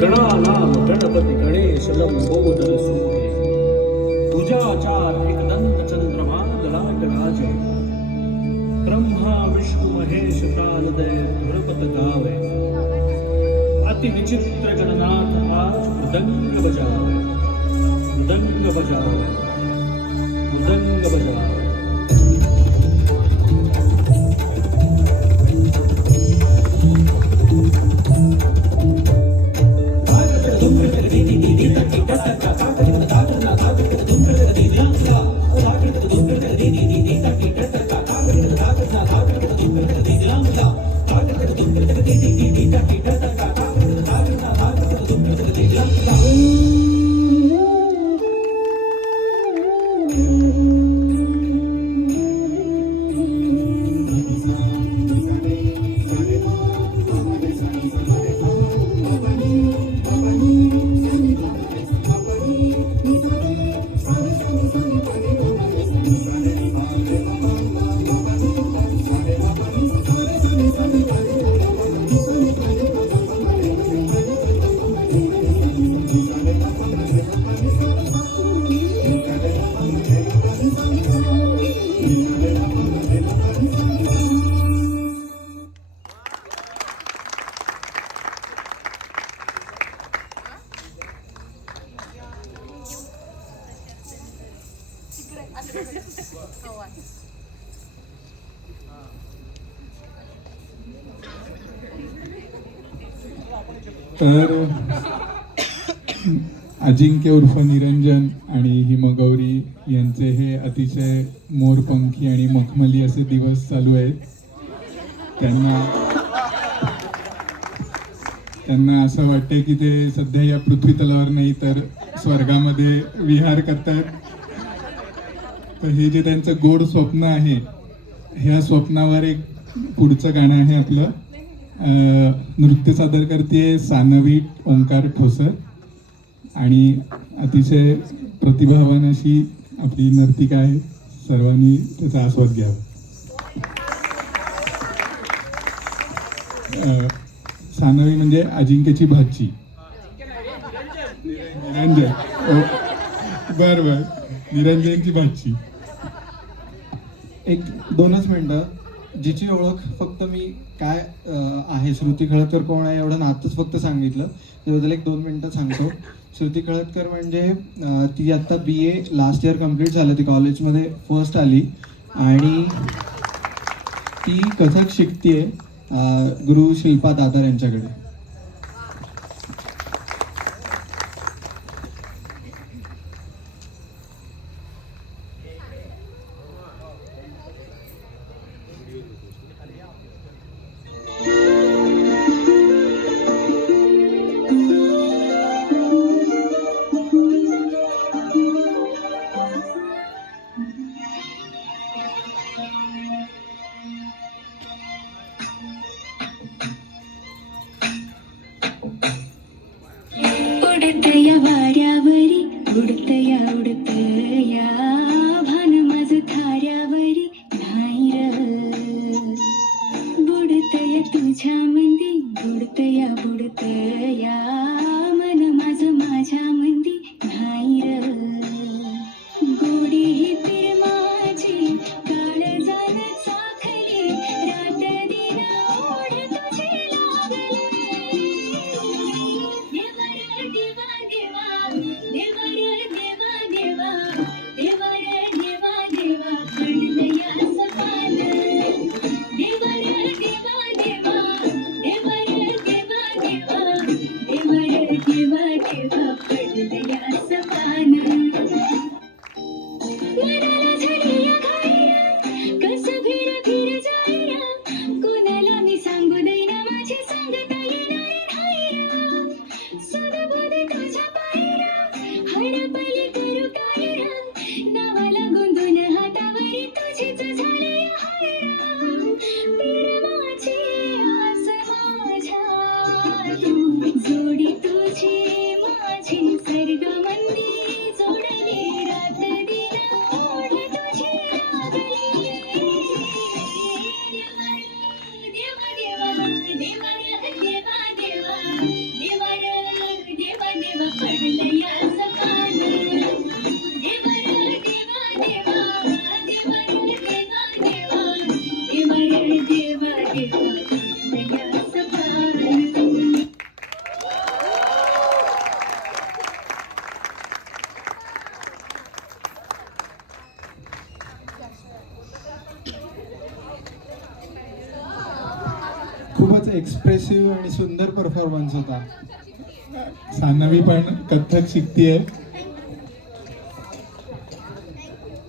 गणानाम गणपती गणेश लंबोदर सूर्य पूजाचार एकदंत चंद्रमा ललाट गाजे ब्रह्मा विष्णु महेश तालदय धुरपत गावे अति विचित्र गणनाथ आज मृदंग बजावे मृदंग बजावे मृदंग बजावे. तर अजिंक्य उर्फ निरंजन आणि हिमगौरी यांचे हे अतिशय मोरपंखी आणि मखमली असे दिवस चालू आहेत. त्यांना असं वाटतंय की ते सध्या या पृथ्वी तलावर नाही तर स्वर्गामध्ये विहार करतायत. तर हे जे त्यांचं गोड स्वप्न आहे, ह्या स्वप्नावर एक पुढचं गाणं आहे आपलं. नृत्य सादर करते सानवी ओंकार ठोसर आणि अतिशय प्रतिभावान अशी आपली नर्तिका आहे. सर्वांनी त्याचा आस्वाद घ्यावा. सानवी म्हणजे अजिंक्यची भाची. निरंजन बर निरंजनची भाची. एक 2च मिनिटं. जिची ओळख फक्त मी काय आहे, श्रुती खळदकर कोण आहे एवढं नातच फक्त सांगितलं, त्याबद्दल एक 2 मिनिटं सांगतो. श्रुती खळदकर म्हणजे ती आत्ता BA लास्ट इयर कम्प्लीट झालं. ती कॉलेजमध्ये फर्स्ट आली आणि ती कथक शिकतेय गुरु शिल्पा दादर यांच्याकडे. उडतया वाऱ्यावरी उडतया उडतया भान माझ थाऱ्यावरी नाही र. बुडतया तुझ्या मंदी बुडतया बुडतया मन माझ माझ्या मंदी नाही र. गोडी ही पीर माझी काळजान चाखली रात दिन ओढ तुझी लागली. खूपच एक्सप्रेसिव्ह आणि सुंदर परफॉर्मन्स होता. सानवी पण कथ्थक शिकतीये.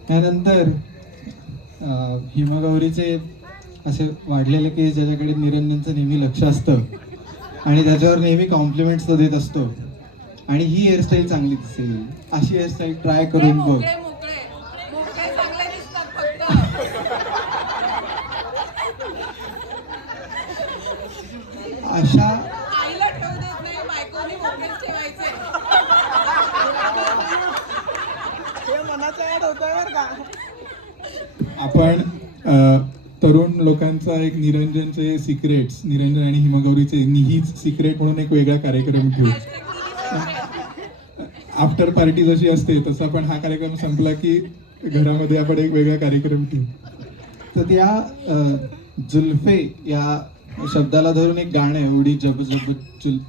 त्यानंतर हिमगौरीचे असे वाढलेले केस ज्याच्याकडे निरंजनचं नेहमी लक्ष असतं आणि त्याच्यावर नेहमी कॉम्प्लिमेंट्स तो देत असतो. आणि ही हेअरस्टाईल चांगली दिसेल अशी हेअरस्टाईल ट्राय करून बघ. चांगले दिसतात फक्त. अशा आईला ठेवू देत नाही, बायकोनी मोकळेच ठेवायचे. आपण तरुण लोकांचा एक निरंजनचे सिक्रेट्स, निरंजन आणि हिमगौरीचे निहीच सिक्रेट म्हणून एक वेगळा कार्यक्रम घेऊ. आफ्टर पार्टी जशी असते तसा पण हा कार्यक्रम संपला की घरामध्ये आपण एक वेगळा कार्यक्रम ठेवू. तर त्या जुल्फे या शब्दाला धरून एक गाणं आहे, उडी जब जब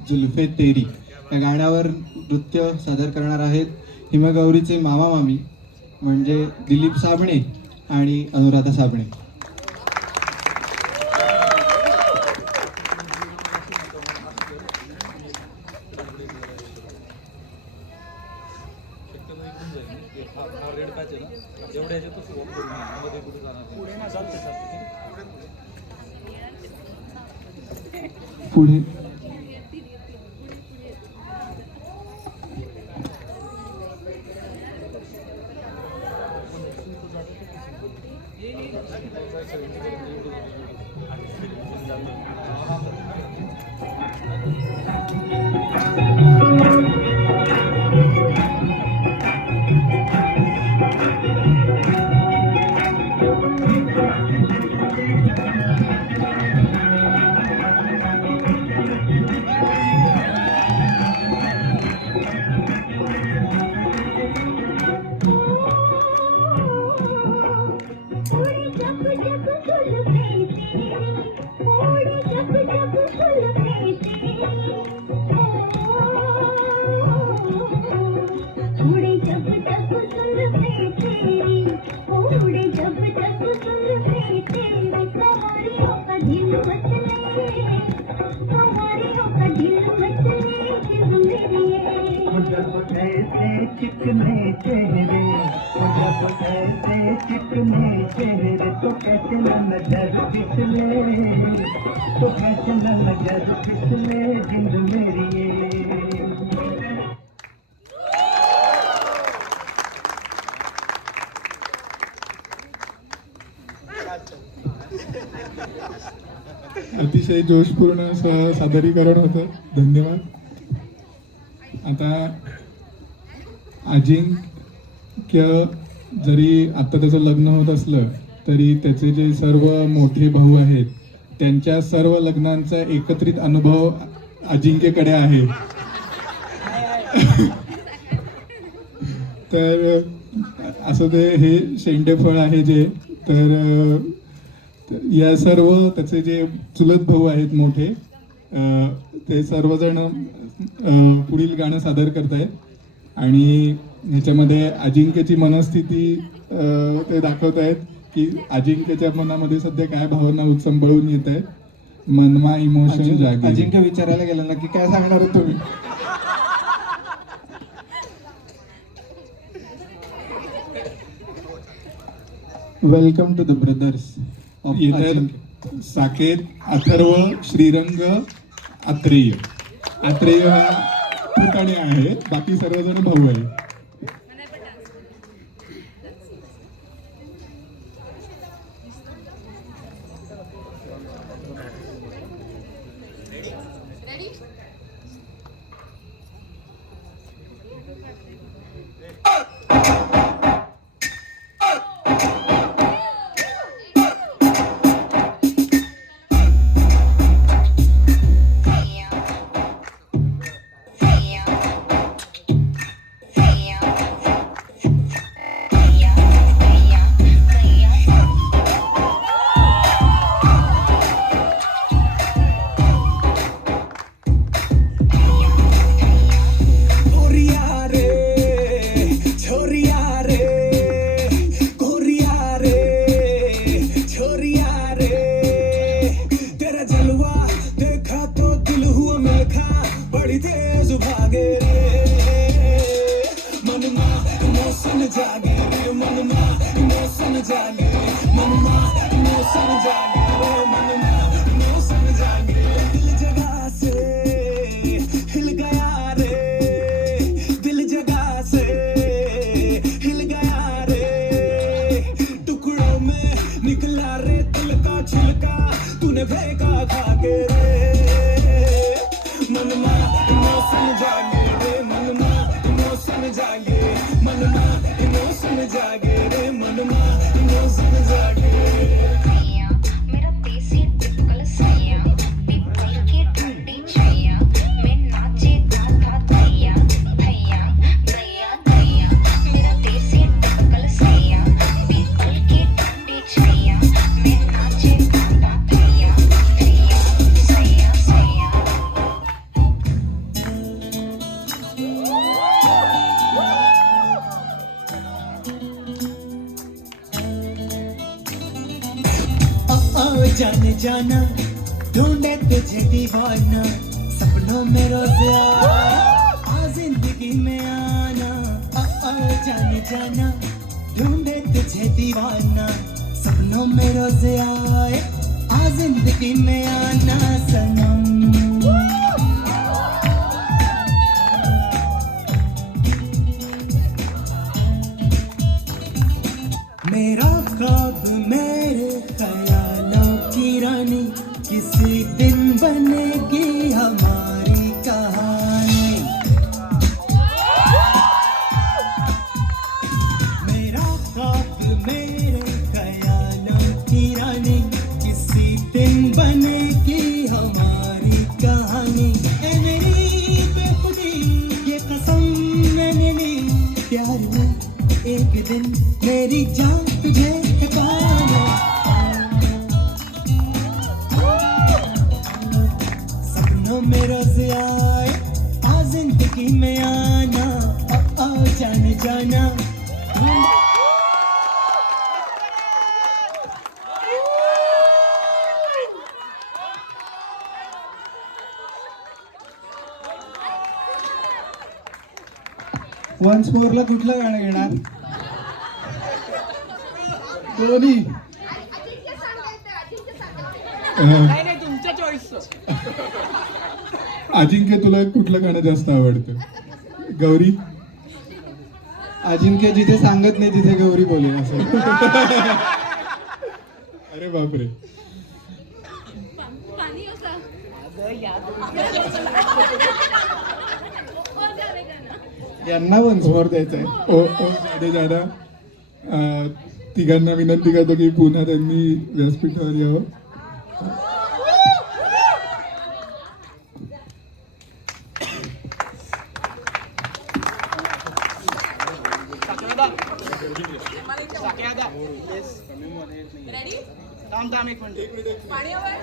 जुल्फे तेरी. या गाण्यावर नृत्य सादर करणार आहेत हिमगौरीचे मामा मामी म्हणजे दिलीप साबणे आणि अनुराधा साबणे. पुढे चिकने चेहरे चिकने चेहरे तो कैसे न नजर पिछले जिंद मेरी अतिशय जोशपूर्ण असं सादरीकरण होतं. धन्यवाद. आता अजिंक्य जरी आता त्याचं लग्न होत असलं तरी त्याचे जे सर्व मोठे भाऊ आहेत त्यांच्या सर्व लग्नांचा एकत्रित अनुभव अजिंक्यकडे आहे. तर असं ते हे शेंडेफळ आहे जे, तर या सर्व त्याचे जे चुलत भाऊ आहेत मोठे ते सर्वजण पुढील गाणं सादर करतायत आणि ह्याच्यामध्ये अजिंक्यची मनस्थिती ते दाखवत आहेत की अजिंक्यच्या मनामध्ये सध्या काय भावना उचंबळून येत आहेत. मनमा इमोशन जागे. अजिंक्य विचारायला गेला नक्की काय सांगणार आहोत तुम्ही? Welcome to the brothers of येतात साकेत, अथर्व, श्रीरंग, आत्रेय. आत्रेय हा पुतणे आहे, बाकी सर्वजण भाऊ आहे. तेज भागे रे मनमा इमोशन जागे रे मनमा इमोशन जागे मनमा इमोशन जागे रे मनमा इमोशन जागे दिल जगह से हिल गया रे दिल जगह से हिल गया रे टुकड़ों में निकला रे दिल का छिलका तूने फेंका खाके रे मनमा इमोशन जागे रे मनमा इमोशन जागे मनमा इमोशन जागे रे मनमा इमोशन जागे सैया मेरा देसी टिपिकल सैया पीपल की ठंडी छैया मैं नाचे गाता दैया दैया दैया दैया मेरा देसी टिपिकल सैया पीपल की ठंडी छैया मैं नाचे गाता दैया दैया सैया सैया जाने जाना ढूंढे तुझे दीवाना सपनों में रोज आ जिंदगी में आना जाने जाना ढूंढे तुझे दीवाना सपनों में रोज आए आ जिंदगी में आना सनम मेरा ख्वाब मेरे ख्यालों की रानी किसी दिन बनेगी हमारी कहानी मेरा ख्वाब मेरे ख्यालों की रानी किसी दिन बनेगी हमारी कहानी ए मेरी बेखुदी ये कसम मैंने ली प्यार में एक दिन मेरी जान तुझे है पाना सपनों में रोज आए आ जिंदगी में आना जाने जाना वन्स मोरला कुठलं गाणं घेणार दोन्ही नाही नाही तुमच्या चॉईस अजिंक्य तुला कुठलं गाणं जास्त आवडतं गौरी अजिंक्य जिथे सांगत नाही तिथे गौरी बोलेल असं अरे बापरे यांना वन्स मोर द्यायचंय ओ ओ साधे दादा तिघांना विनंती करतो की पुन्हा त्यांनी व्यासपीठावर यावं रेडी थांब एक मिनिट पाणी हवंय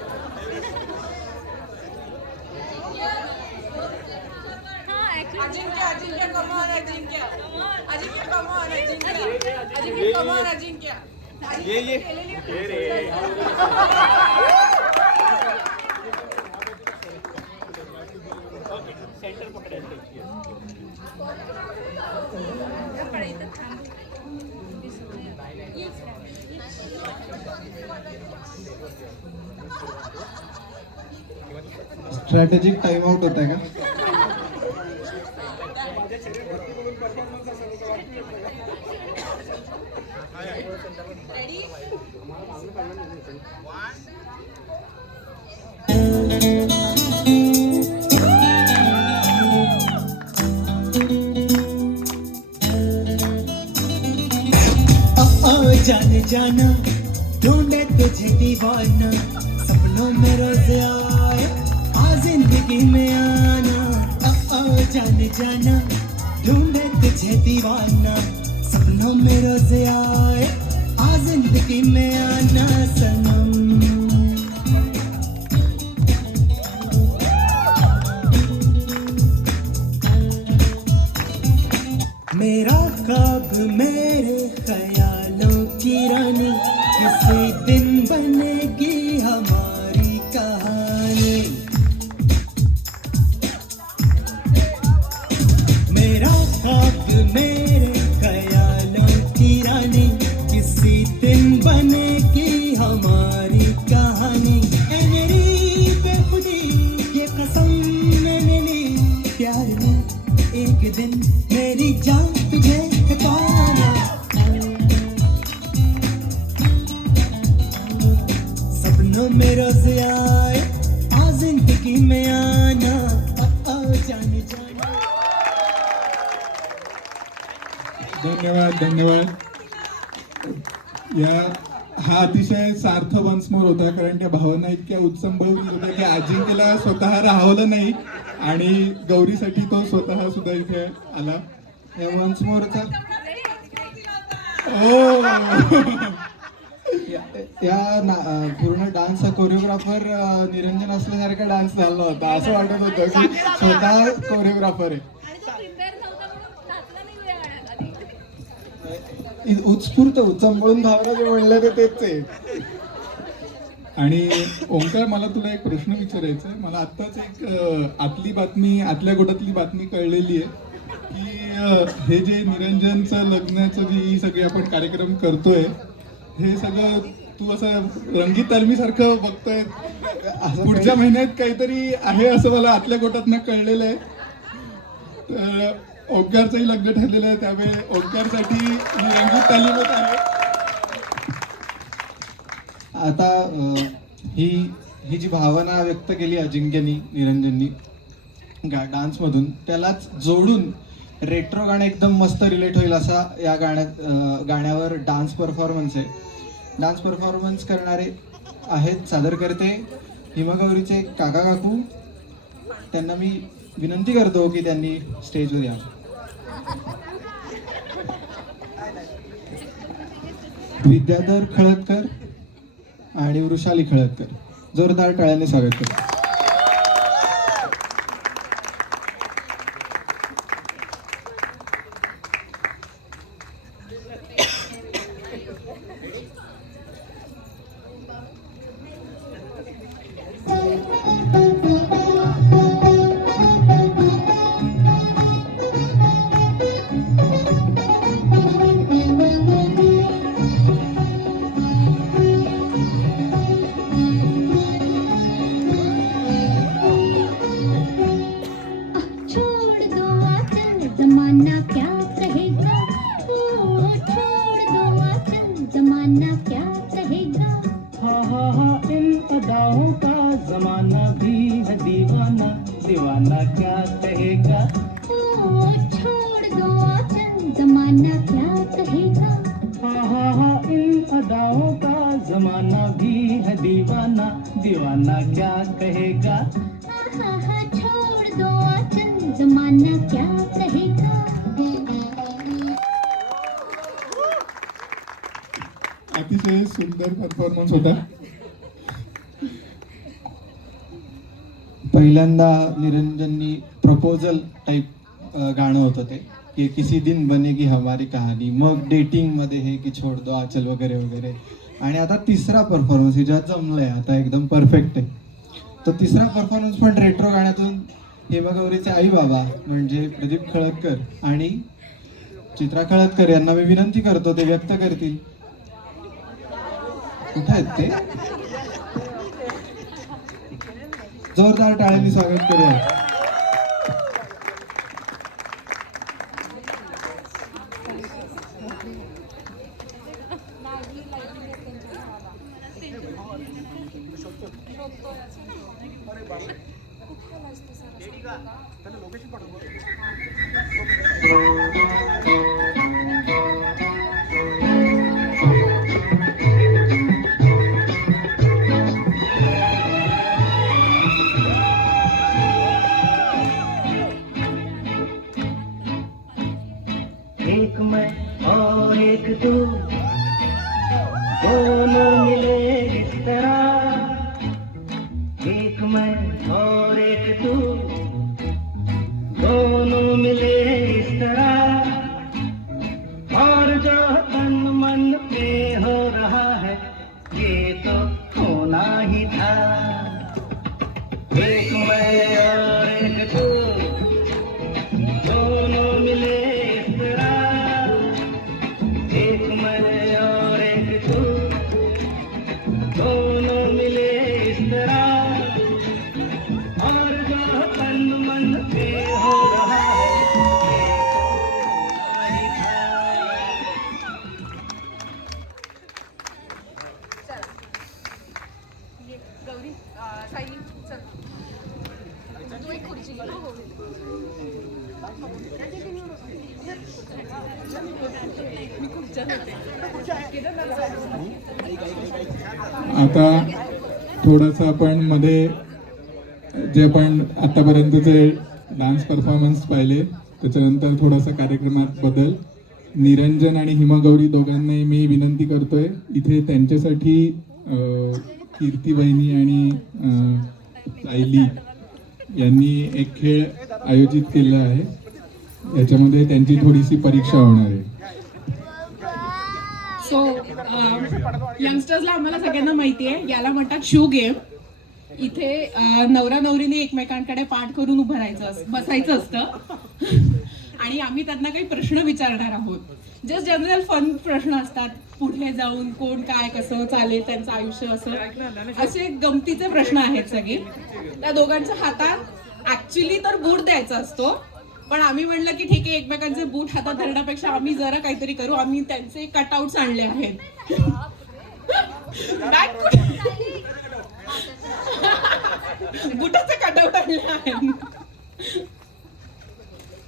अजिंक्य अजिंक्य कमॉन अजिंक्य अजिंक्य कमॉन अजिंक्य अजिंक्य कमॉन अजिंक्य स्ट्रॅटेजिक टाइम आउट होत आहे का रेडी जाने जाना ढूंढे तुझे दीवाना सपनों में रोज आए आ जिंदगी में आना जाने जाना ढूंढे तुझे दीवाना सपनों में रोज आए आ जिंदगी में आना सनम मेरा ख्वाब मेरे ख्यालों की रानी किसी दिन बनेगी हमारी कहानी जिंदगी में आना जाने जाना. धन्यवाद धन्यवाद. हा अतिशय सार्थ वन्समोर होता, कारण त्या भावना इतक्या उत्संबळून होत्या की अजिंक्यला स्वतः राहवलं नाही आणि गौरीसाठी तो स्वतः सुद्धा इथे आला. या वन्स मोरचा पूर्ण डान्सचा कोरिओग्राफर निरंजन असल्यासारखा डान्स झाला होता. असं वाटत होतं की स्वतः कोरिओग्राफर आहे. उत्स्फूर्त उचंबळून भावना जे म्हणलं ते तेच आहे. आणि ओंकार, मला तुला एक प्रश्न विचारायचा आहे. मला आत्ताच एक आतल्या गोटातली बातमी कळलेली आहे की हे जे निरंजनचं लग्नाचं जी सगळे आपण कार्यक्रम करतोय, हे सगळं तू असं रंगीत तालमीसारखं बघतोय. पुढच्या महिन्यात काहीतरी आहे असं मला आतल्या गोटातनं कळलेलं आहे. तर ओंकारचंही लग्न ठरलेलं आहे, त्यामुळे ओंकारसाठी ही रंगीत तालीमच आहे. आता ही जी भावना व्यक्त केली अजिंक्यनी, निरंजननी डान्समधून, त्यालाच जोडून रेट्रो गाणं एकदम मस्त रिलेट होईल असा या गाण्यावर डान्स परफॉर्मन्स आहे. डान्स परफॉर्मन्स करणारे आहेत सादरकर्ते हिमगौरीचे काका काकू. त्यांना मी विनंती करतो की त्यांनी स्टेजवर यावं. विद्याधर खळदकर आणि वृषाली खळदकर, जोरदार टाळ्याने स्वागत करतो. छोड़ दो आंचल जमाना क्या कहेगा, ओ छोड़ दो आंचल जमाना क्या कहेगा. हाँ इन अदाओं का जमाना भी है दीवाना, दीवाना क्या कहेगा. ओ छोड़ दो आंचल जमाना क्या कहेगा. हाँ इन अदाओं का जमाना भी है दीवाना, दीवाना क्या कहेगा. हाँ छोड़ दो आंचल जमाना क्या कहेगा. अतिशय सुंदर परफॉर्मन्स होता. पहिल्यांदा निरंजननी प्रपोजल टाईप गाणं होतं ते, की किसी दिन बनेगी हमारी कहाणी. मग डेटिंग मध्ये हे की छोड़ दो आचल वगैरे वगैरे. आणि आता तिसरा परफॉर्मन्स हिच्यात जमलंय, आता एकदम परफेक्ट आहे. तर तिसरा परफॉर्मन्स पण रेट्रो गाण्यातून हेमगौरीचे आई बाबा म्हणजे प्रदीप खळदकर आणि चित्रा खळदकर यांना मी विनंती करतो ते व्यक्त करतील. कुठे आहेत ते? जोरदार टाळ्यांनी स्वागत करूया. एक मैं और एक तू, दोनों मिले इस तरह. एक मैं और एक तू, दोनों मिले इस तरह. और जो तन मन पे हो रहा है ये तो होना ही था. एक मैं और एक तू, दोनों मिले इस तरह. एक मैं और एक तू, दोनों मिले इस तरह. और जो तन मन पे हो रहा है ये तो होना ही था. गौरी सायली चल. आता थोडंसं आपण मध्ये जे आपण आतापर्यंतचे डान्स परफॉर्मन्स पाहिले त्याच्यानंतर थोडासा कार्यक्रमात बदल. निरंजन आणि हिमागौरी दोघांनाही मी विनंती करतोय इथे त्यांच्यासाठी कीर्ती वहिनी आणि सायली यांनी एक खेळ आयोजित केला आहे. याच्यामध्ये त्यांची थोडीशी परीक्षा होणार आहे. सो यंगस्टर्सला आम्हाला सगळ्यांना माहिती आहे याला म्हणतात शो गेम. इथे नवरा नवरीने एकमेकांकडे पाठ करून उभं राहायचं बसायचं असतं आणि आम्ही त्यांना काही प्रश्न विचारणार आहोत. जस्ट जनरल फन प्रश्न असतात. पुढे जाऊन कोण काय कसं चालेल त्यांचं आयुष्य असं असे गमतीचे प्रश्न आहेत सगळे. त्या दोघांच्या हातात ऍक्च्युली तर बूट द्यायचा असतो पण आम्ही म्हणलं की ठीक आहे एकमेकांचे बूट हातात धरण्यापेक्षा आम्ही जरा काहीतरी करू. आम्ही त्यांचे कटआउट्स आणले आहेत. बुटाचे कटआउट आणले आहेत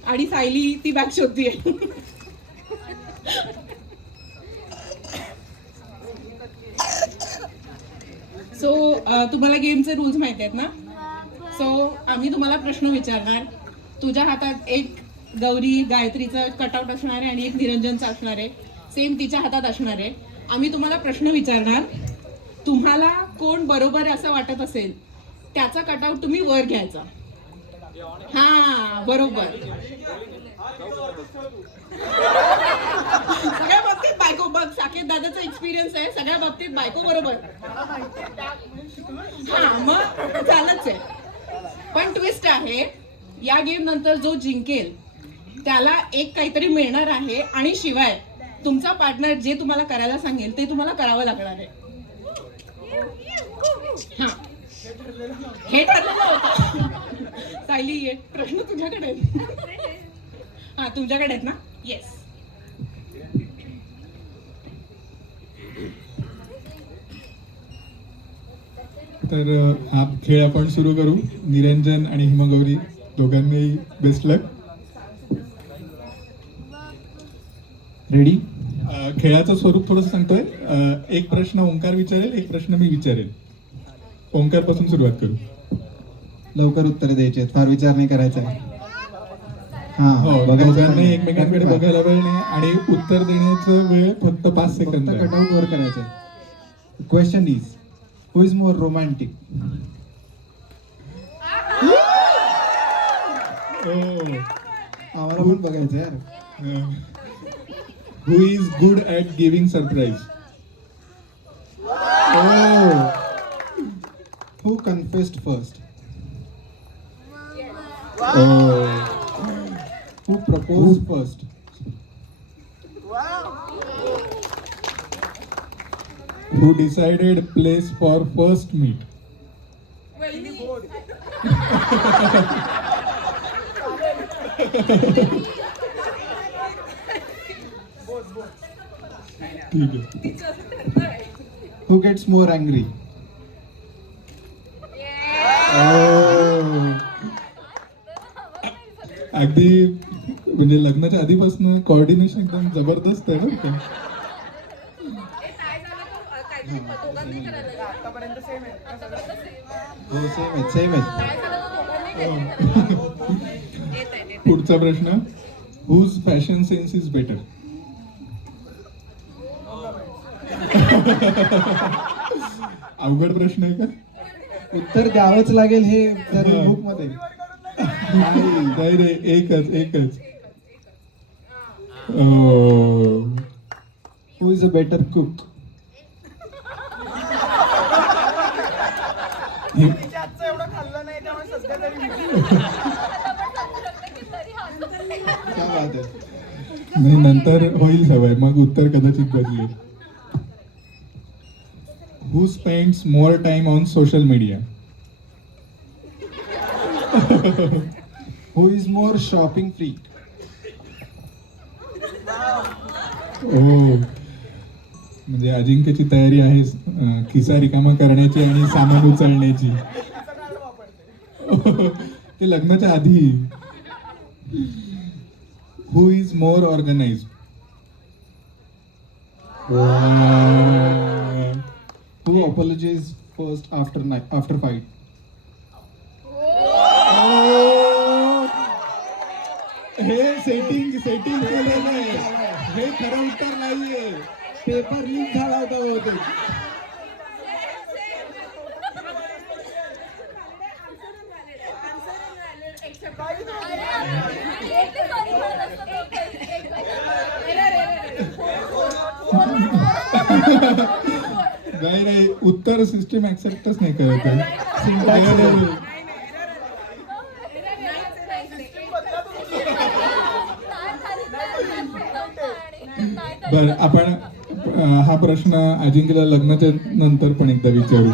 आणि सायली ती बॅग शोधतीये. सो तुम्हाला गेमचे रूल्स माहिती आहेत ना. सो आम्ही तुम्हाला प्रश्न विचारणार. तुझ्या हातात एक गौरी गायत्रीचं कटआउट असणार आहे आणि एक निरंजनचं असणार आहे. सेम तिच्या हातात असणार आहे. आम्ही तुम्हाला प्रश्न विचारणार. तुम्हाला कोण बरोबर असं वाटत असेल त्याचा कटआउट तुम्ही वर घ्यायचा. हा बरोबर. सगळ्या बाबतीत बायको बघ साकेत दादाचा एक्सपिरियन्स आहे. सगळ्या बाबतीत बायको बरोबर. हा मग चालच आहे. पण ट्विस्ट आहे या गेम नंतर जो जिंकेल त्याला एक काहीतरी मिळणार आहे आणि शिवाय तुमचा पार्टनर जे तुम्हाला करायला सांगेल ते तुम्हाला करावं लागणार आहे. हा हे ठरलेलं होतं. सायली ये प्रश्न तुझ्याकडे आहेत. हा तुमच्याकडे आहेत ना. येस. तर हा खेळ आपण सुरू करू. निरंजन आणि हिमगौरी दोघांनी बेस्ट लक. रेडी. खेळाचं स्वरूप थोडंसं सांगतोय. एक प्रश्न ओंकार विचारेल एक प्रश्न मी विचारेल. ओंकार पासून सुरुवात करू. लवकर उत्तर द्यायचे आहेत, फार विचार नाही करायचा आहे. हा हो बघायचं दोघांनी एकमेकांकडे बघायला वेळ नाही आणि उत्तर देण्याचं वेळ फक्त 5 सेकंद आहे. कटआउट वर करायचं आहे. Question is who is more romantic. आम्हाला पण बघायचं यार. Who is good at giving surprise. Who confessed first. Who proposed first? Who decided place for first meet. ठीक आहे. Who gets more angry? अगदी म्हणजे लग्नाच्या आधीपासून कोऑर्डिनेशन एकदम जबरदस्त आहे ना. आतापर्यंत सेम आहे. हो सेम आहे. पुढचा प्रश्न. Whose fashion sense is better. अवघड प्रश्न आहे का. उत्तर द्यावंच लागेल हे तर बुक मध्ये. नाही रे एकच. हु इज अ बेटर कुक. तिच्या आजचं एवढं खाल्लं नाही त्यामुळे सध्या तरी क्या बात आहे. नाही नंतर होईल सवय मग उत्तर कदाचित बदलेल. Who spends more time on social media. Who is more shopping free. ओ म्हणजे अजिंक्यची तयारी आहे खिसा रिकामा करण्याची आणि सामान उचलण्याची. ते लग्नाच्या आधी. Who is more organize? Who apologize first after fight? हे सेटिंग केलेलं आहे. हे खरं उत्तर नाहीये. पेपर लीक झाला होता बहुतेक. नाही उत्तर सिस्टीम ऍक्सेप्टच नाही करत आहे. बर, आपण हा प्रश्न अजिंक्यला लग्नाच्या नंतर पण एकदा विचारू.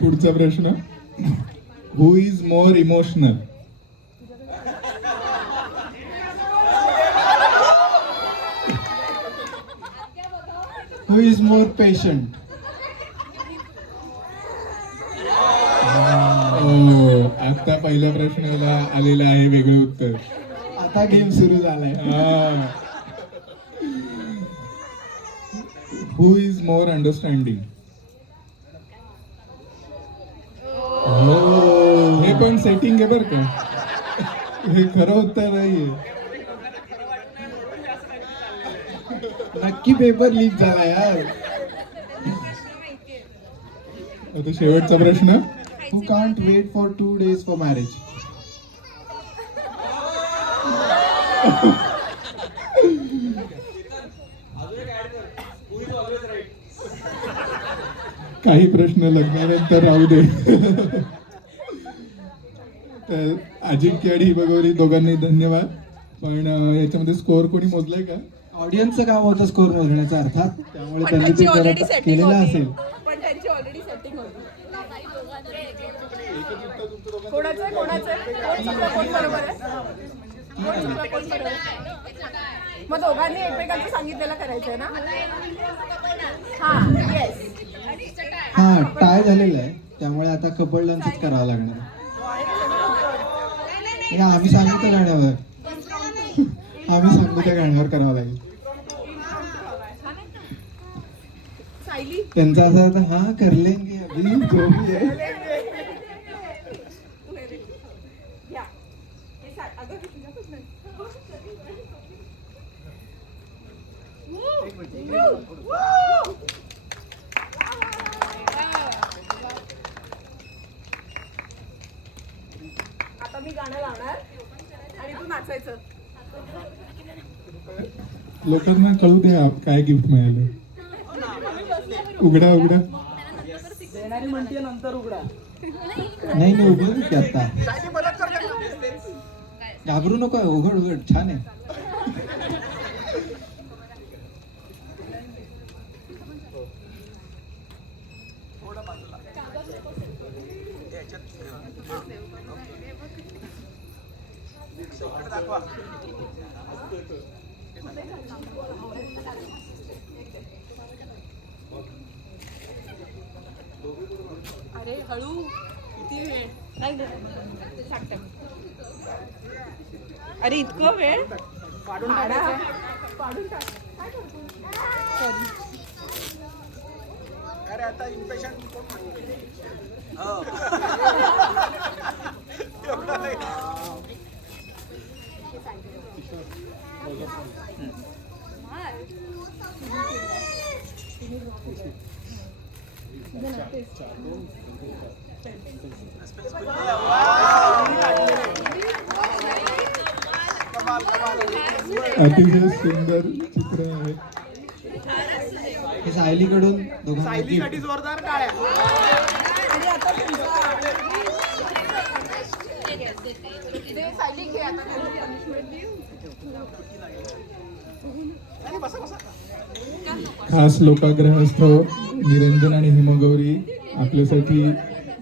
पुढचा प्रश्न, who is more emotional? Who is more patient? आता पहिल्या प्रश्नाला आलेलं आहे वेगळं उत्तर. आता गेम सुरू झालाय. हु इज मोर अंडरस्टँडिंग? हे पण सेटिंग आहे बरं का, हे खरं उत्तर नाहीये. नक्की पेपर लीक झाला यार. आता शेवटचा प्रश्न, who can't wait for 2 days for marriage? काही प्रश्न लग्नानंतर राहू दे. तर अजिंक्य आणि हिमगौरी दोघांनी धन्यवाद. पण याच्यामध्ये स्कोअर कोणी मोजलाय का? ऑडियन्सचं काम होतं स्कोर मोजण्याचा अर्थात, त्यामुळे त्यांनी ते त्यांची ऑलरेडी करत- सेटिंग केलेलं होती. असेल. पण त्यांची ऑलरेडी सेटिंग होती. कोणाचं कोण चुकलं, कोण बरोबर आहे? कोण चुकलं, कोण बरोबर आहे? मग दोघांनी एकमेकांचं सांगितलेलं करायचंय ना? हा, येस. हा, टाय झालेलं आहे, त्यामुळे आता कपल डान्सच करावं लागणार. हे आम्ही सांगू त्या गाण्यावर, आम्ही सांगू त्या गाण्यावर करावं लागेल. सायली, त्यांचा असं होतं, हा कर लेंगे अभी जो भी है. या. हे अगं, हे तुझ्यातच नाही. आता मी गाणं लावणार आणि तू नाचायचं. लोकांना कळू द्या काय गिफ्ट मिळालं. उघडा उघडा. देणारी म्हणते नंतर उघडा. नाही नाही, उघड की आता. घाबरू नको, उघड उघड, छान आहे. अरे हळू, किती वेळ? नाही सांगते. अरे इतकं वेळ? पाडून टाक. सॉरी. अरे आता इन्फेक्शन कोण मागते? अतिशय सुंदर चित्र आहे. हे सायलीकडून दोघांना सायलीसाठी जोरदार टाळ्या. सायली घे आता punishment देऊ. खास लोकाग्रहास्तव निरंजन आणि हिमगौरी आपल्यासाठी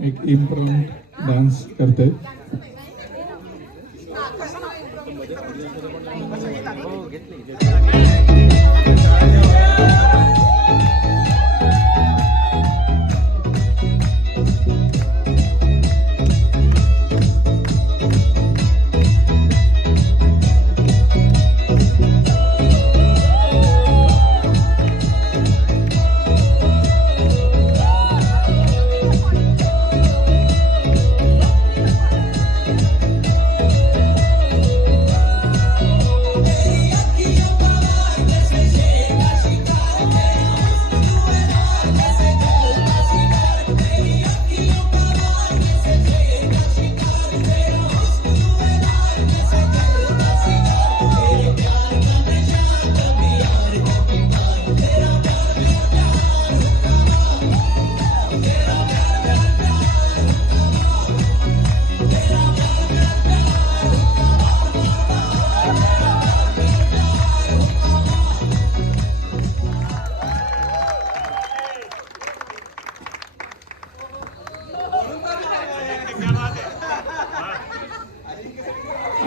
एक इम्प्रॉम्प्ट डान्स करतायत.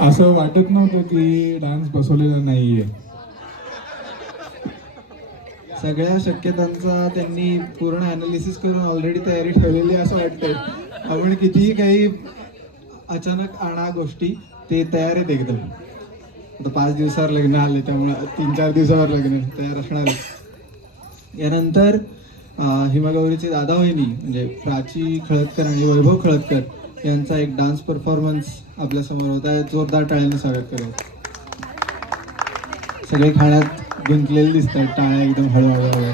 असं वाटत नव्हतं की डान्स बसवलेला नाहीये. सगळ्या शक्यतांचा त्यांनी पूर्ण अनालिसिस करून ऑलरेडी तयारी ठेवलेली आहे असं वाटतंय. आपण कितीही काही अचानक आणा गोष्टी, ते तयार आहेत एकदम. आता 5 दिवसावर लग्न आले त्यामुळे 3-4 दिवसावर लग्न तयार असणार आहे. यानंतर हिमागौरीचे दादा वहिनी म्हणजे प्राची खळदकर आणि वैभव खळदकर यांचा एक डान्स परफॉर्मन्स आपल्यासमोर होता. जोरदार टाळ्याने स्वागत करू. सगळे खाण्यात गुंतलेले दिसत आहेत, टाळ्या एकदम हळूहळू.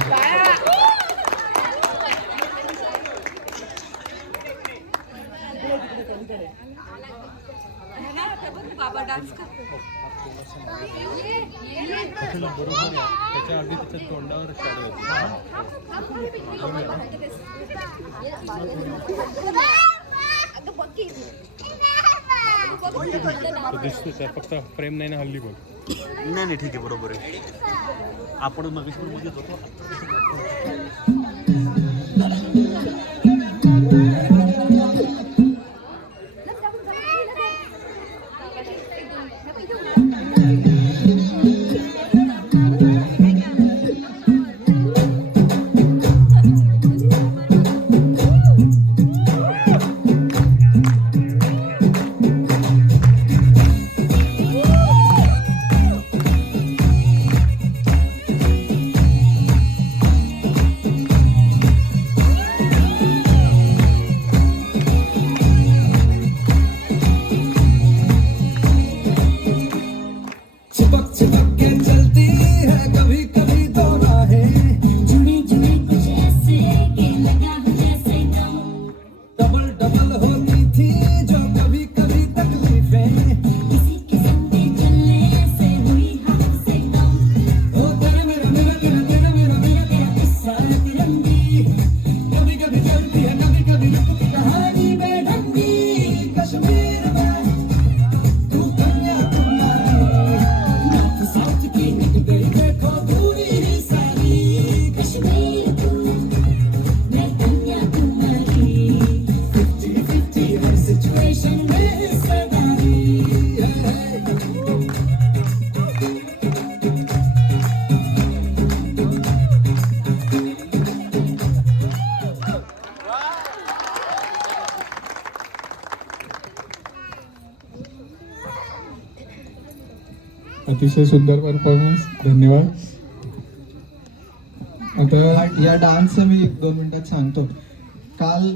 फक्त प्रेम नाही ना हल्ली बघ. नाही ठीक आहे, बरोबर आहे. आपण मग बघित होतो. अतिशय सुंदर परफॉर्मन्स. धन्यवाद. आता या डान्सचं मी 1-2 मिनिटात सांगतो. काल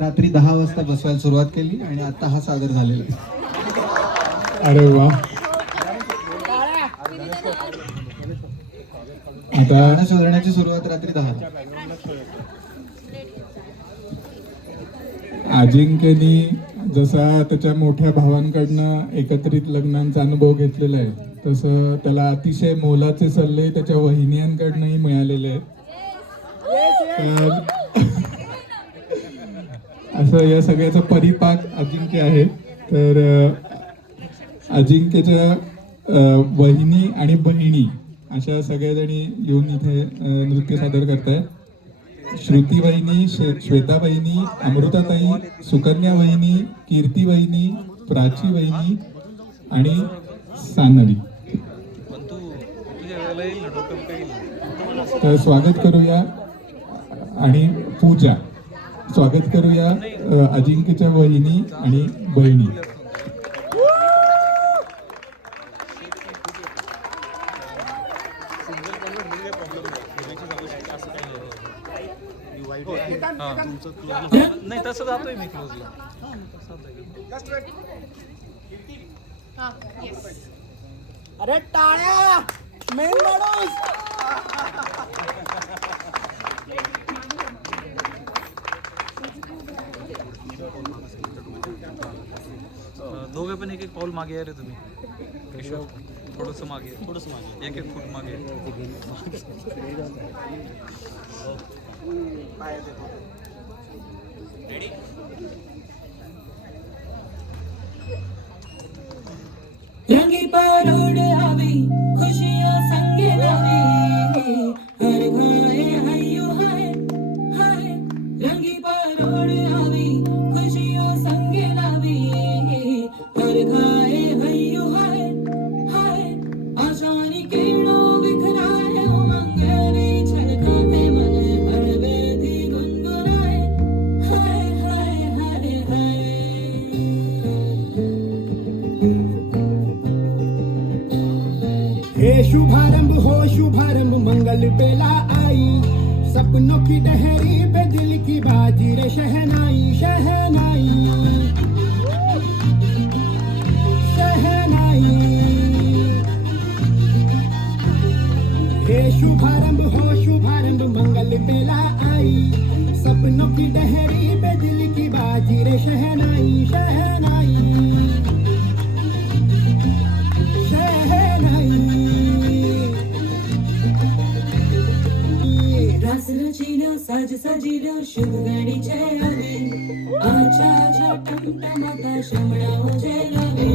रात्री 10 वाजता बसवायला सुरुवात केली आणि आता हा सादर झालेला आहे. अरे वा. आता गाणं शोधण्याची सुरुवात रात्री 10. अजिंक्यनी जसा त्याच्या मोठ्या भावांकडनं एकत्रित लग्नांचा अनुभव घेतलेला आहे, तसं त्याला अतिशय मोलाचे सल्ले त्याच्या वहिन्यांकडनंही मिळालेले आहेत. असं या सगळ्याचा परिपाक अजिंक्य आहे. तर अजिंक्यच्या वहिनी आणि बहिणी अशा सगळ्याजणी येऊन इथे नृत्य सादर करतायत. श्रुती वहिनी, श्वेता वहिनी, अमृताताई, सुकन्या वहिनी, कीर्ती वहिनी, प्राची वहिनी आणि सानवी. तर स्वागत करूया आणि पूजा. स्वागत करूया अजिंक्यच्या वहिनी आणि बहिणी. नाही तसं जातोय मी क्लोजला. अरे टाळ्या, मेन माणूस. दोघे पण एक पाऊल मागे आहे रे तुम्ही. थोडंसं मागे, एक फूट मागे. रंगी परोड़ आवी खुशियों संगे लावी हर घाए हयो हाय हाय रंगी परोड़ आवी खुशियों शुभारंभ हो शुभारंभ मंगल बेला आई सपनों की डहरी पे दिल की बाजी रे शहनाई शहनाई शहनाई हे शुभारंभ हो शुभारंभ मंगल बेला आई सपनों की डहरी पे दिल की बाजी रे शहनाई शहनाई रास रचिलं साज सजिलं शुभ गाडीचे आवे आजा आजा टमटमाता शमणा ओझे लावे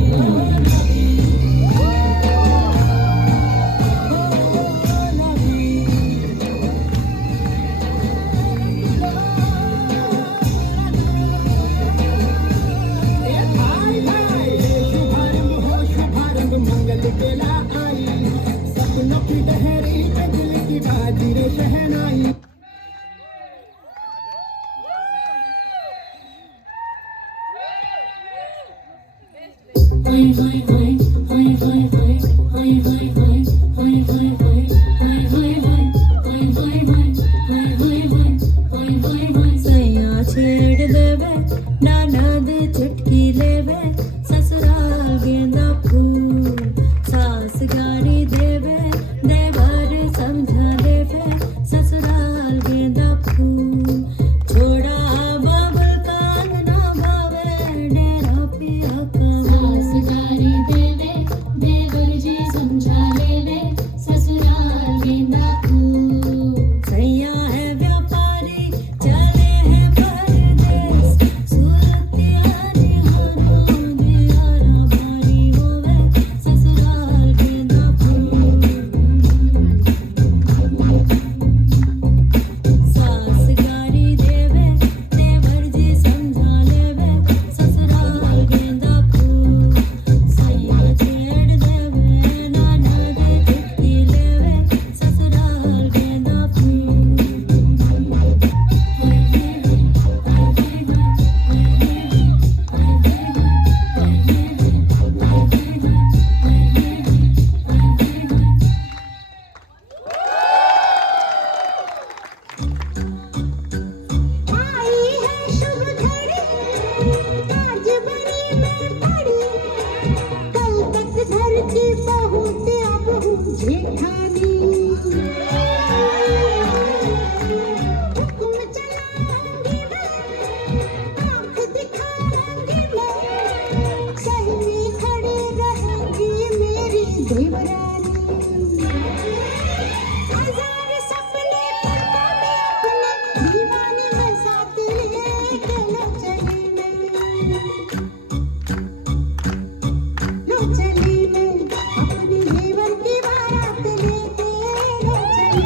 बेला आई सपनों की डहरी पे दिल की बाजी रे शहनाई हाय हाय हाय हाय हाय हाय हाय हाय हाय हाय हाय हाय हाय हाय हाय हाय हाय हाय हाय सैया छेड़ देवे ननद चुटकी लेवे ससुराल गेंदा फूल सास गारी देवे देवर समझा देवे ससुराल गेंदा फूल छोड़ा बाबुल का अंगना भावे डेरा पिया का सास गारी देवे देवर जी समझा लेवे ससुराल गेंदा फूल सैया है व्यापारी चले हैं परदेस सुरतिया निहारों दियारा भारी होवे ससुराल गेंदा फूल सास गारी देवे देवर जी समझा लेवे ससुराल गेंदा फूल सैया छेड़ देवे ननद चुटकी लेवे ससुराल गेंदा फूल आई है शुभ घड़ी आज बनी मैं पड़ी कल तक घर की बहू ते अब हूँ जेठानी हुक्म चलाऊंगी मैं आँख दिखाऊंगी मैं सही में खड़ी रहेगी मेरी देवरानी हजार सपने पलकों में अपने दीवाने में साथ लेके लो चली मैं अपनी जीवन की बारात लेके लो चली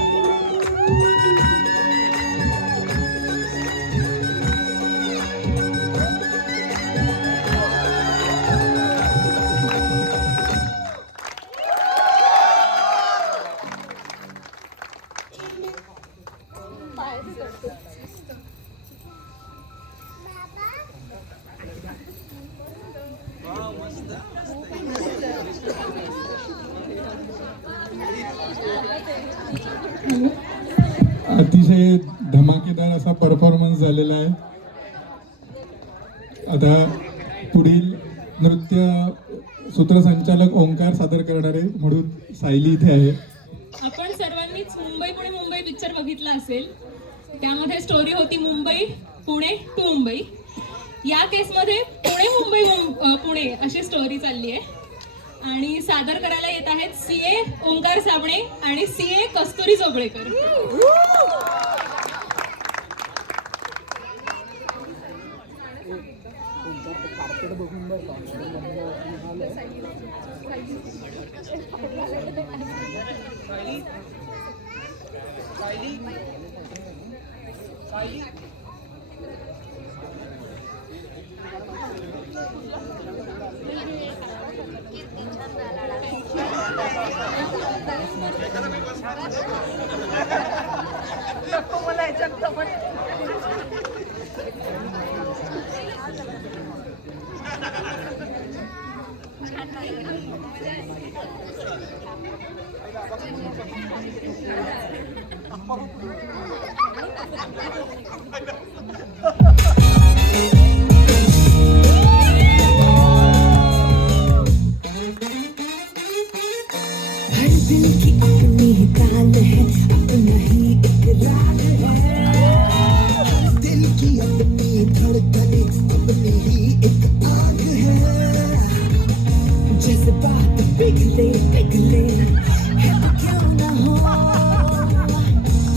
अतिशय धमाकेदार असा परफॉर्मन्स झालेला आहे. आता पुढील नृत्य सूत्रसंचालक ओंकार सादर करणारे म्हणून सायली इथे आहे. आपण सर्वांनीच मुंबई पिक्चर बघितला असेल. त्यामध्ये स्टोरी होती मुंबई पुणे टू मुंबई. या केसमध्ये पुणे अशी स्टोरी चालली आहे आणि सादर करायला येत आहेत सीए ओंकार साबणे आणि सीए कस्तुरी जोगळेकर. हर दिल की अपनी ही ताल है, अपना ही एक राग है। दिल की अपनी धड़कने, अपनी ही एक आग है। जज्बात पिघले पिघले है तो क्यों ना हो,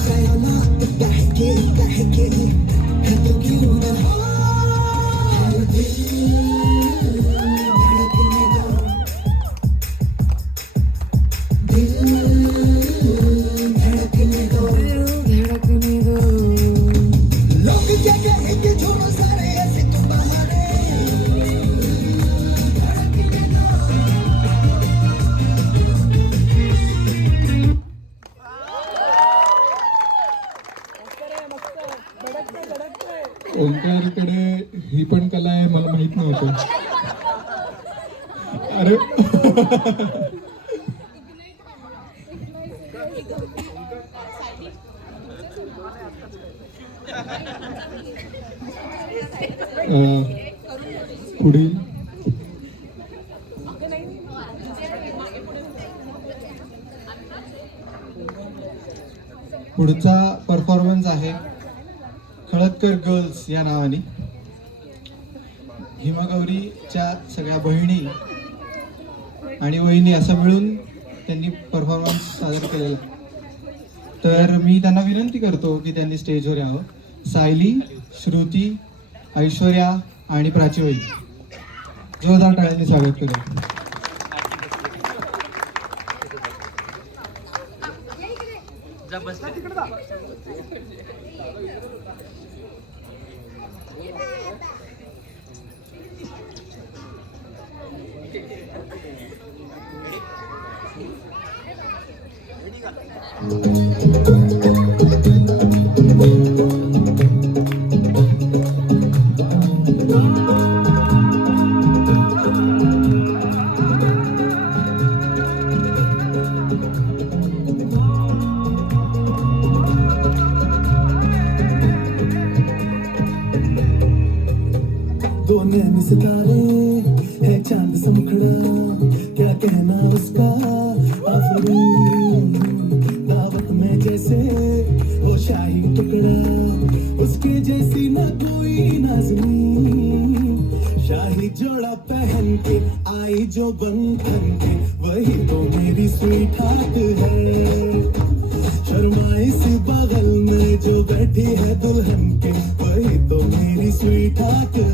ख्यालात बहके बहके है तो क्यों ना हो। दिल धड़कने दो, धड़कने दो, धड़कने दो। लोग क्या कहेंगे, छोड़ो सारे ऐसे तुम बहाने। धड़कने दो। ओंकारकडे ही पण कला आहे मला माहित नव्हतं. अरे पुढील पुढचा परफॉर्मन्स आहे खळदकर गर्ल्स या नावाने. हिमगौरीच्या सगळ्या बहिणी आणि वहिनी असं मिळून त्यांनी परफॉर्मन्स सादर केलेला. तर मी त्यांना विनंती करतो की त्यांनी स्टेजवर यावं. सायली, श्रुती, ऐश्वर्या आणि प्राची वहिनी, जोरदार टाळ्यांनी स्वागत करूया. दो नैन सितारे है चांद सा मुखड़ा, क्या कहना उसका आफरीन। दावत में जैसे वो शाही टुकड़ा, उसके जैसी ना कोई नाज़नीन। शाही जोड़ा पहन के आई जो बंधन के, वही तो मेरी स्वीट हार्ट है। शर्माई सी बगल में जो बैठी है दुल्हन के, वही तो मेरी स्वीट हार्ट है।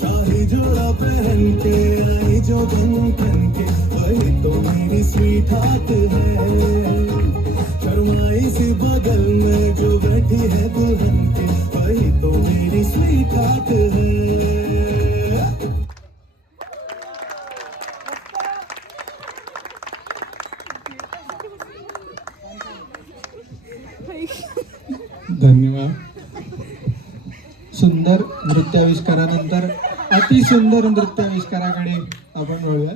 शाही जोड़ा पहन के आई जो बंधन के, वही तो मेरी स्वीट हार्ट है। शर्माई सी बगल में जो बैठी है दुल्हन के, वही तो मेरी स्वीट हार्ट है। धन्यवाद. सुंदर नृत्याविष्कारानंतर अतिसुंदर नृत्याविष्काराकडे आपण वळूया.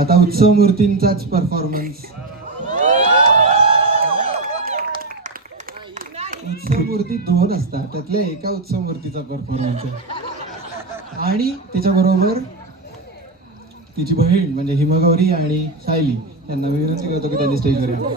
आता उत्सव मूर्तींचाच परफॉर्मन्स. उत्सव मूर्ती 2 असतात, त्यातल्या एका उत्सव मूर्तीचा परफॉर्मन्स आहे. आणि त्याच्याबरोबर तिची बहीण म्हणजे हिमगौरी आणि सायली यांना मी विनंती करतो की त्यांनी स्टेजवर यावं.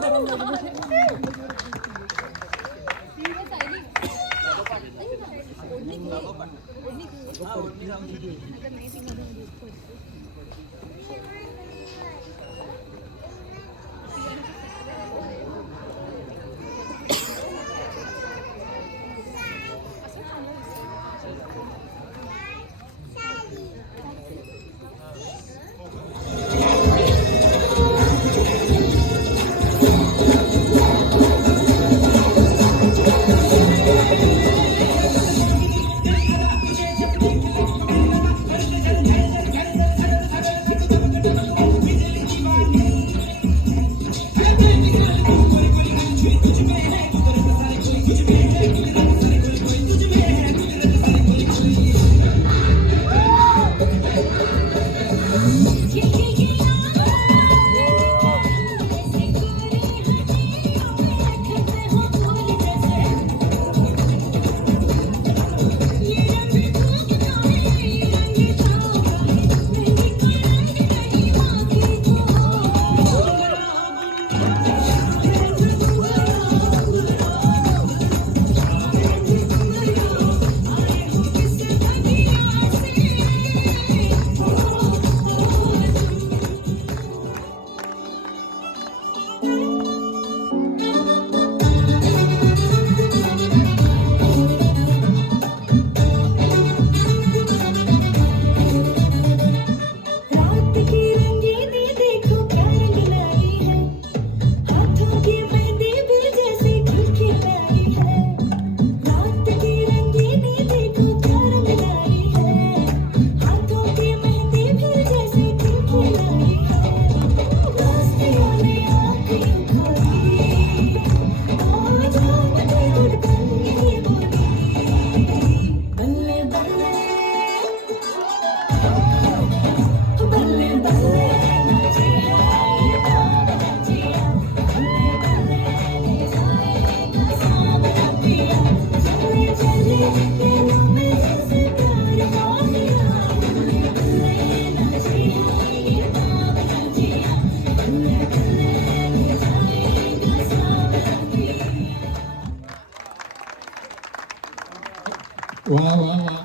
वा वा वा,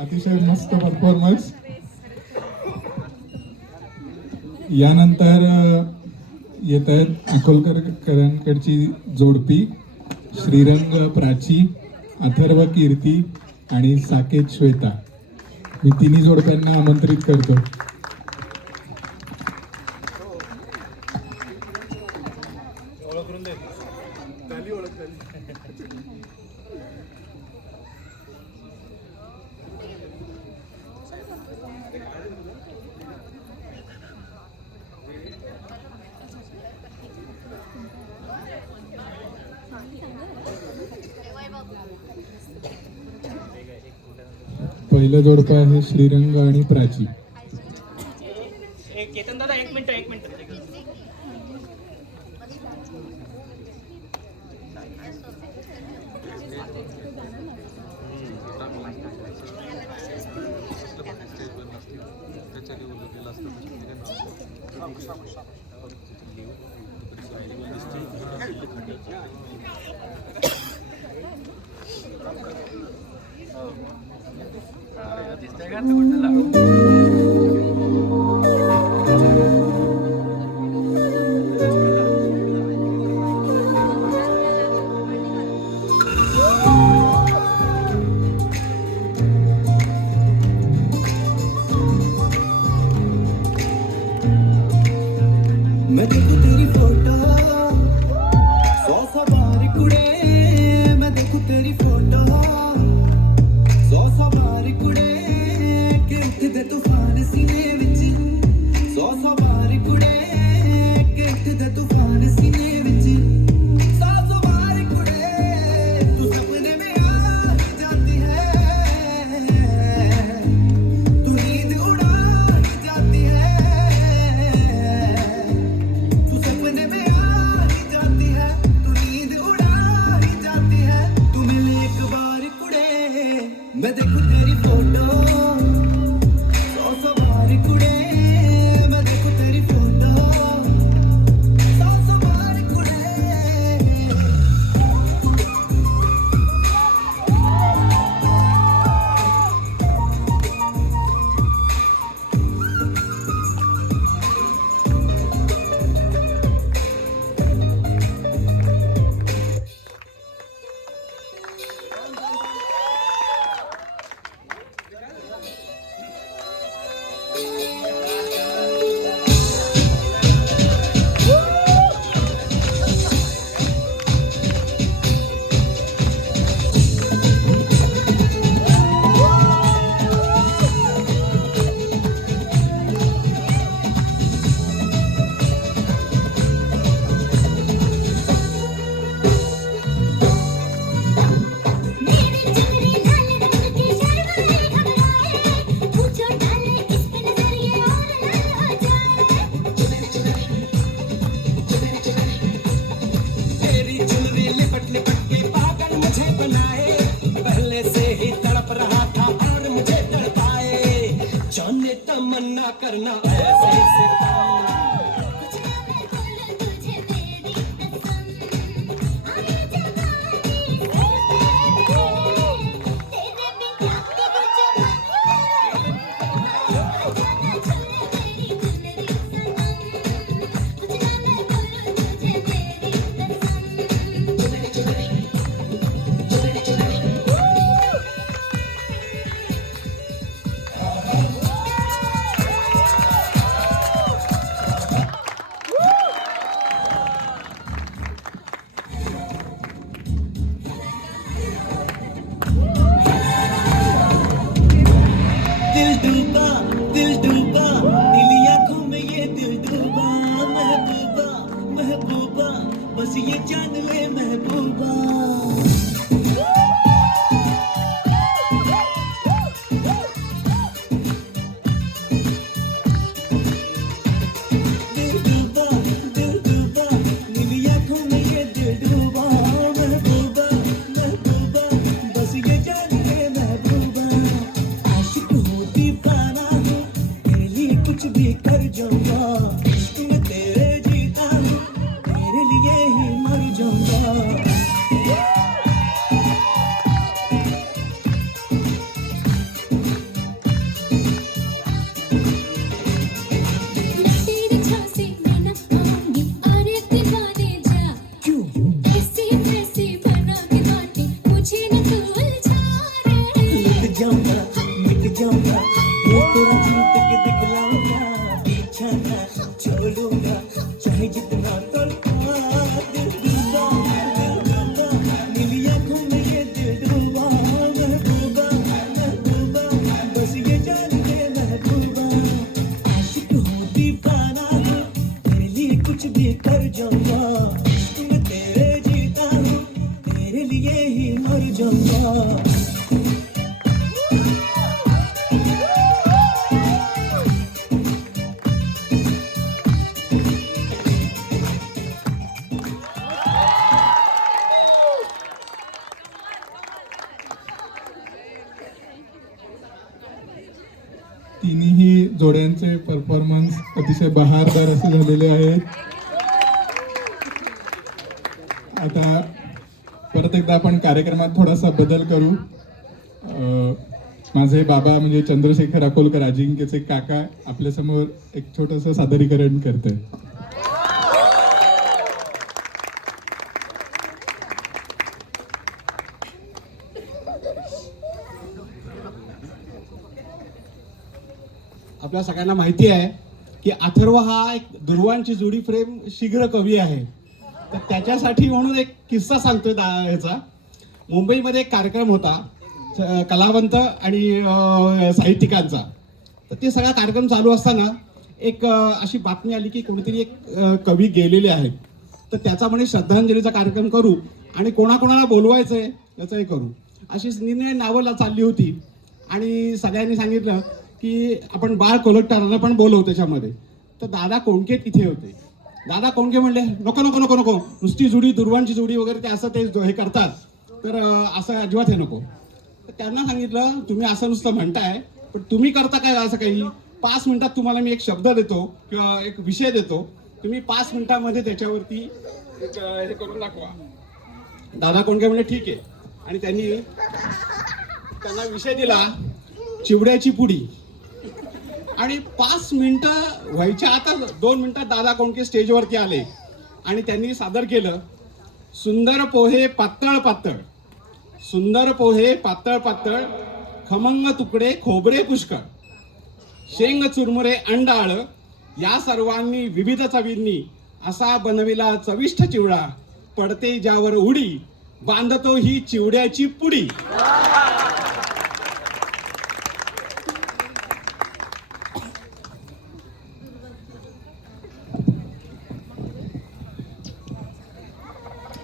अतिशय मस्त परफॉर्मन्स. यानंतर येत आहेत अकोलकरांकडची जोडपी श्रीरंग प्राची, अथर्व कीर्ती आणि साकेत श्वेता. मी तिन्ही जोडप्यांना आमंत्रित करतो. पहिलं जोडपं आहे श्रीरंग आणि प्राची. केतन दादा एक मिनिट मैं देखूं तेरी फोटो 100 बार कुड़े, मैं देखूं तेरी फोटो 100 बार कुड़े के उठदे तूफान सीने विच 100 बार कुड़े के उठदे तूफान सीने विच 100 बार कुड़े तू सपने में आ जाती है, तू नींद उड़ा जाती है, सपने में आ ही जाती है, तू नींद उड़ा ही जाती है, तू मिले एक बार कुड़े, मैं देखूं तेरी फोटो 100 बार कुड़े, मैं देखूं तेरी फोटो 100 बार कुड़े. मेरी चुनरी लाल रंग की शर्माए घबराए, पूछो डाले इस पे नजर ये और लाल हो जाए. तेरी चुनरी लिपट लिपट के पागल मुझे बनाए, पहले से ही तड़प रहा था और मुझे तड़पाए, जाने तमन्ना करना ऐसे से कुछ ना मैं बोलूं तुझे मेरी कसम, आए जवानी से तेरे बिना कुछ जाना छोड़े मेरी चुनरी सनम, कुछ ना मैं बोलूं तुझे मेरी कसम. दिल डूबा नीली आंखों में ये दिल डूबा, महबूबा महबूबा बस ये जान ले महबूबा. दिल डूबा नीली आंखों में ये दिल डूबा, महबूबा महबूबा बस ये जान ले महबूबा. आशिक हूँ दीवाना हूँ, तेरे लिए कुछ भी कर जाऊंगा, इश्क में तेरे जीता हूँ, तेरे लिए ही मर जाऊंगा. जाऊंगा मिट जाऊंगा मैं तेरा जीत के दिखलाऊंगा पीछा ना छोड़ूंगा चाहे जितना तड़पा दिल डूबा नीली आंखों में ये दिल डूबा महबूबा महबूबा बस ये जान के महबूबा आशिक हूँ दीवाना हूँ तेरे लिए कुछ भी कर जाऊंगा तुम तेरे जीता हूँ तेरे लिए ही मर जाऊंगा तिन्ही जोड्यांचे परफॉर्मन्स अतिशय बहारदार असे झालेले आहेत. आता परत एकदा आपण कार्यक्रमात थोडासा बदल करू. माझे बाबा म्हणजे चंद्रशेखर अकोलकर अजिंक्यचे काका आपल्यासमोर एक छोटंसं सादरीकरण करते. आपल्या सगळ्यांना माहिती आहे की अथर्व हा एक दुर्वांची जुडी प्रेम शीघ्र कवी आहे. तर त्याच्यासाठी म्हणून एक किस्सा सांगतोय ह्याचा. मुंबईमध्ये एक कार्यक्रम होता कलावंत आणि साहित्यिकांचा. तर ते सगळा कार्यक्रम चालू असताना एक अशी बातमी आली की कोणीतरी एक कवी गेलेले आहेत. तर त्याचा म्हणे श्रद्धांजलीचा कार्यक्रम करू आणि कोणाकोणाला बोलवायचंय याचंही करू अशी निर्णय नावं चालली होती. आणि सगळ्यांनी सांगितलं की आपण बाळ कोलटकरांना पण बोलवू त्याच्यामध्ये. तर दादा कोंडके तिथे होते. दादा कोंडके म्हणले नको नको नको नको नुसती जुडी दुर्वांची जुडी वगैरे ते असं ते हे करतात तर असं अजिबात हे नको. तर त्यांना सांगितलं तुम्ही असं नुसतं म्हणताय पण तुम्ही करता काय असं काही. 5 मिनिटात तुम्हाला मी एक शब्द देतो किंवा एक विषय देतो तुम्ही 5 मिनिटांमध्ये त्याच्यावरती हे करून दाखवा. दादा कोंडके म्हणले ठीक आहे. आणि त्यांना विषय दिला चिवड्याची पुडी. आणि 5 मिनिटं व्हायच्या आता 2 मिनिटात दादा कोंडके स्टेजवरती आले आणि त्यांनी सादर केलं सुंदर पोहे पातळ पातळ सुंदर पोहे पातळ पातळ खमंग तुकडे खोबरे पुष्कळ शेंग चुरमुरे अंडाळ या सर्वांनी विविध चवींनी असा बनविला चविष्ट चिवडा पडते ज्यावर उडी बांधतो ही चिवड्याची पुडी.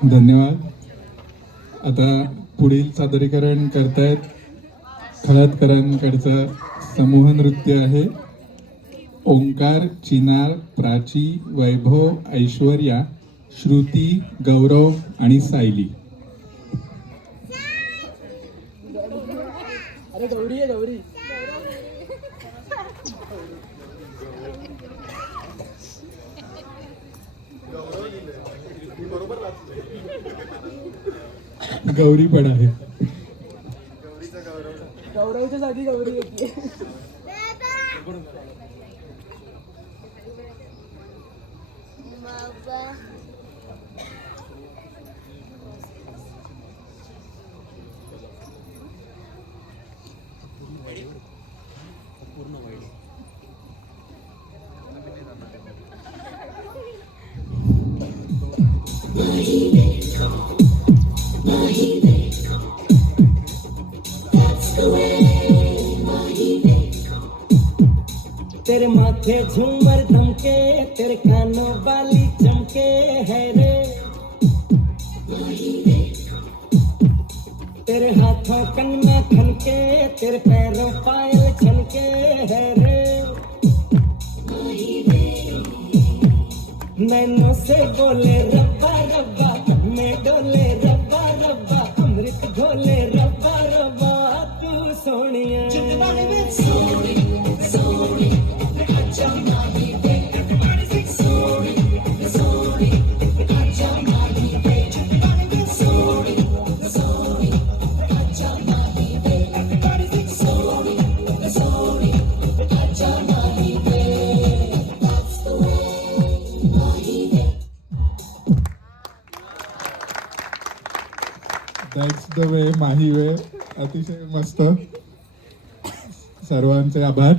धन्यवाद. आता पुढील सादरीकरण करतायत खळदकरांकडचं समूह नृत्य आहे. ओंकार, चिनार, प्राची, वैभव, ऐश्वर्या, श्रुती, गौरव आणि सायली. गौरी पण आहे. गौरवच्या जागी गौरी होती. तेरे माथे झूमर धमके तेरे कानों वाली चमके है रे तेरे हाथों कन्ना खनके तेरे पैरों पायल छनके है रे नैनों से बोले रब्बा रब्बा मैं डोले रब्बा रब्बा अमृत घोले रब्बा रब्बा तू सोनिया दॅट्स द वे माही वे. अतिशय मस्त. सर्वांचे आभार.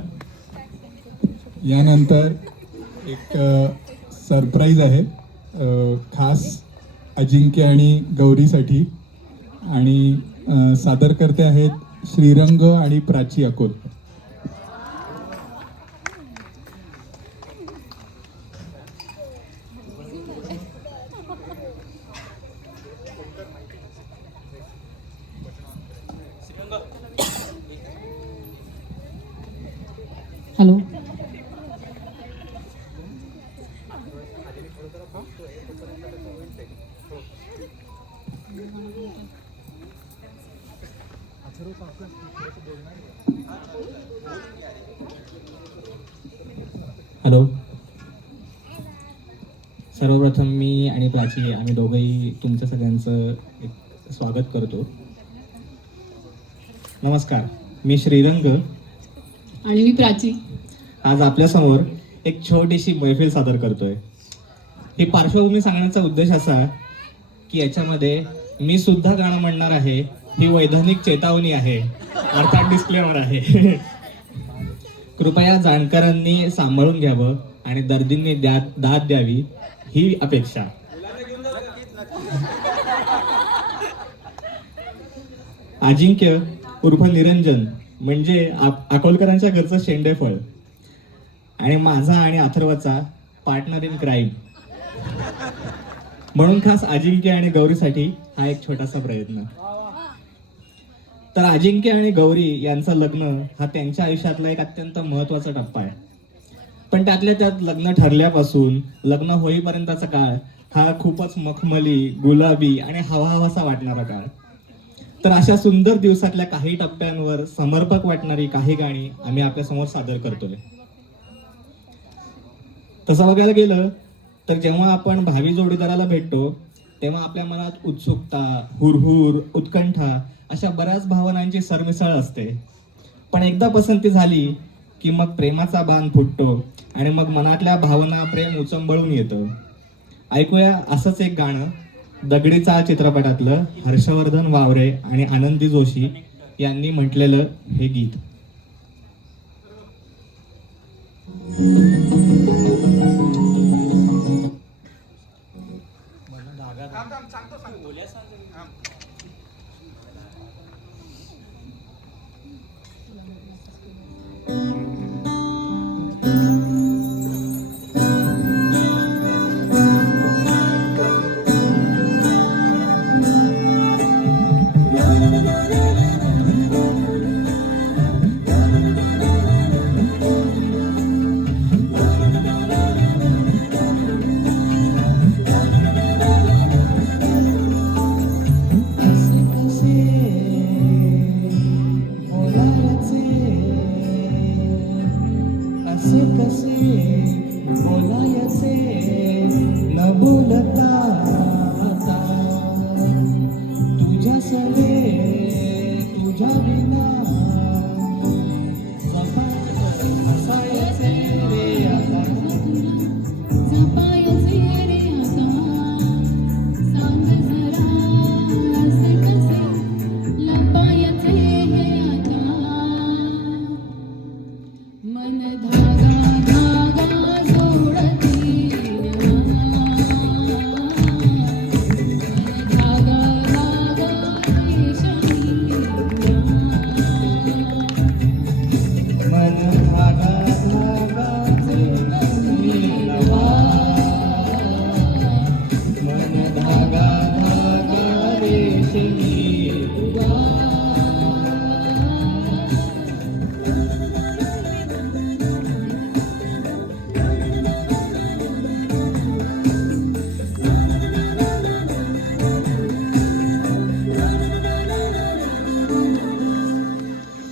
यानंतर एक सरप्राईज आहे खास अजिंक्य आणि गौरीसाठी, आणि सादर करते आहेत श्रीरंग आणि प्राची अकोल. हॅलो. हॅलो. सर्वप्रथम मी आणि प्राची आम्ही दोघंही तुमच्या सगळ्यांचं एक स्वागत करतो. नमस्कार, मी श्रीरंग आणि मी प्राची. आज आपल्यासमोर एक छोटीशी मैफिल सादर करतोय. ही पार्श्वभूमी सांगण्याचा उद्देश असा की याच्यामध्ये मी सुद्धा गाणं म्हणणार आहे, ही वैधानिक चेतावणी आहे, अर्थात डिस्क्लेमर आहे. कृपया जाणकारांनी सांभाळून घ्यावं आणि दर्दींनी दाद द्यावी ही अपेक्षा. अजिंक्य उर्फ निरंजन म्हणजे अकोलकरांच्या घरचं शेंडेफळ आणि माझा आणि अथर्वचा पार्टनर इन क्राईम. म्हणून खास अजिंक्य आणि गौरीसाठी हा एक छोटासा प्रयत्न. तर अजिंक्य आणि गौरी यांचं लग्न हा त्यांच्या आयुष्यातला एक अत्यंत महत्त्वाचा टप्पा आहे. पण त्यातल्या त्यात लग्न ठरल्यापासून लग्न होईपर्यंतचा काळ हा खूपच मखमली, गुलाबी आणि हवाहवासा वाटणारा काळ. तर अशा सुंदर दिवसातल्या काही टप्प्यांवर समर्पक वाटणारी काही गाणी आम्ही आपल्यासमोर सादर करतोय. तसं बघायला गेलं तर जेव्हा आपण भावी जोडीदाराला भेटतो तेव्हा आपल्या मनात उत्सुकता, हुरहुर, उत्कंठा अशा बऱ्याच भावनांची सरमिसळ असते. पण एकदा पसंती झाली की मग प्रेमाचा बाण फुटतो आणि मग मनातल्या भावना प्रेम उचंबळून येतं. ऐकूया असंच एक गाणं दगडी चाळ चित्रपटातलं हर्षवर्धन वावरे आणि आनंदी जोशी यांनी म्हटलेलं हे गीत.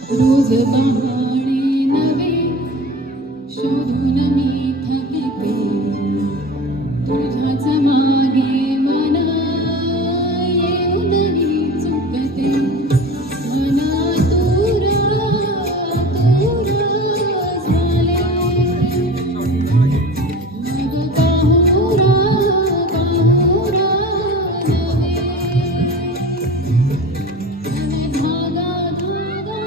रोज पहाणे नवे शोधून मी थकते, तुझ्याच मागे मन येऊनही चुकते. मना दूर झाले, मग पाहुरा नवे. धागा धागा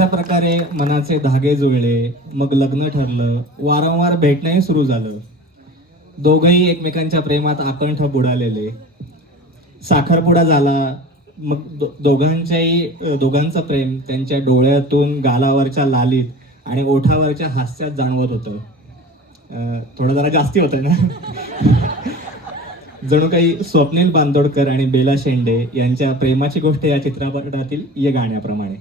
अशा प्रकारे मनाचे धागे जुळले, मग लग्न ठरलं, वारंवार भेटणंही सुरू झालं. दोघंही एकमेकांच्या प्रेमात आकंठ बुडालेले. साखरपुडा झाला, मग दोघांचं प्रेम त्यांच्या डोळ्यातून, गालावरच्या लालीत आणि ओठावरच्या हास्यात जाणवत होतं. थोडं जरा जास्ती होतं ना. जणू काही स्वप्नील बांदोडकर आणि बेला शेंडे यांच्या प्रेमाची गोष्ट या चित्रपटातील या गाण्याप्रमाणे.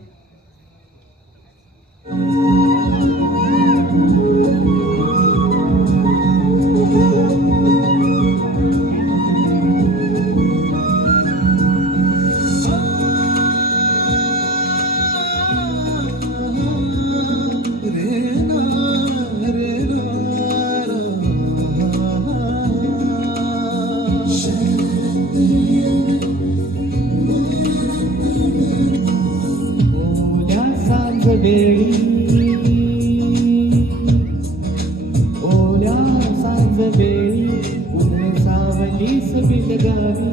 ओल्या सांज वेळी उन्ह सावलीस बिलगावी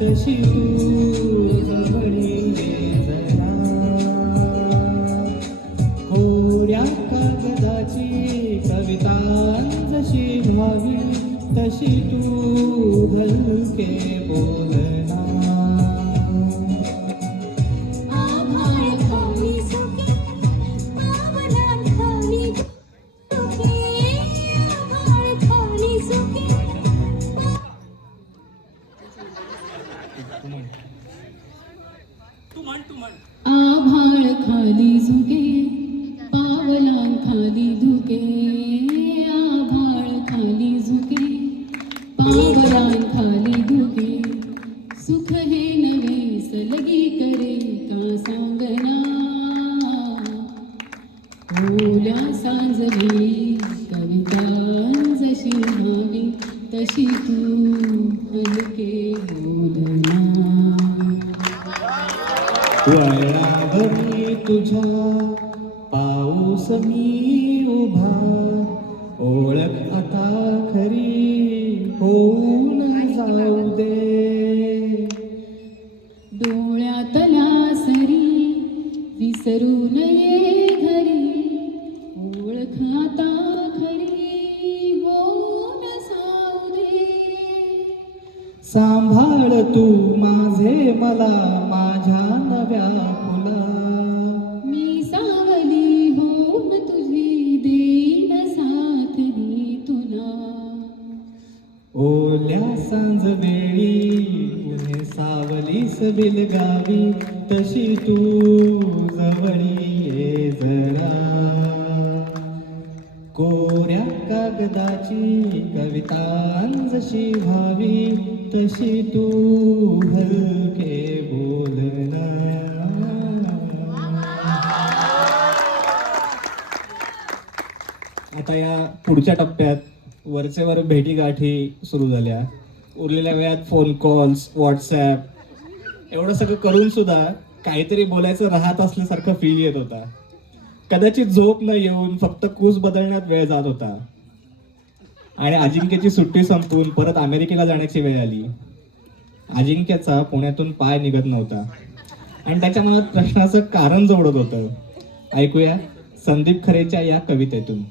तशी तू जवळी ये जरा. कोऱ्या कागदाची कविता जशी व्हावी तशी तू हलके बोलना. आभाळ खाली झुके, पावलां खाली धुके. आभाळ खाली झुके, पावलां खाली धुके. सुख हे नवे सलगी करे का सांगना. ओल्या सांजवेळी कविता जशी व्हावी तशी तू हलके बोलना. वळणावरी तुझ्या पाऊस मी उभा, ओळख आता खरी होऊन जाऊ दे. डोळ्यातल्या सरी विसरू नये घरी, ओळख आता खरी होऊन जाऊ दे. सांभाळ तू माझे मला माझ्या नव्या फुला. मी सावली होऊन तुझी देईन साथ मी तुला. ओल्या सांज वेळी उन्हे सावलीस बिलगावी तशी तू जवळी ये जरा. कोऱ्या कागदाची कविता जशी व्हावी तशी तू हलके बोलना. आता या पुढच्या टप्प्यात वरचेवर भेटीगाठी सुरू झाल्या. उरलेल्या वेळात फोन कॉल्स, व्हॉट्सॲप एवढं सगळं करून सुद्धा काहीतरी बोलायचं राहत असल्यासारखं फील येत होता. कदाचित झोप न येऊन फक्त कूस बदलण्यात वेळ जात होता. आणि अजिंक्यची सुट्टी संपवून परत अमेरिकेला जाण्याची वेळ आली. अजिंक्यचा पुण्यातून पाय निघत नव्हता आणि त्याच्या मनात प्रश्नाचं कारण जोडत होतं. ऐकूया संदीप खरेच्या या कवितेतून.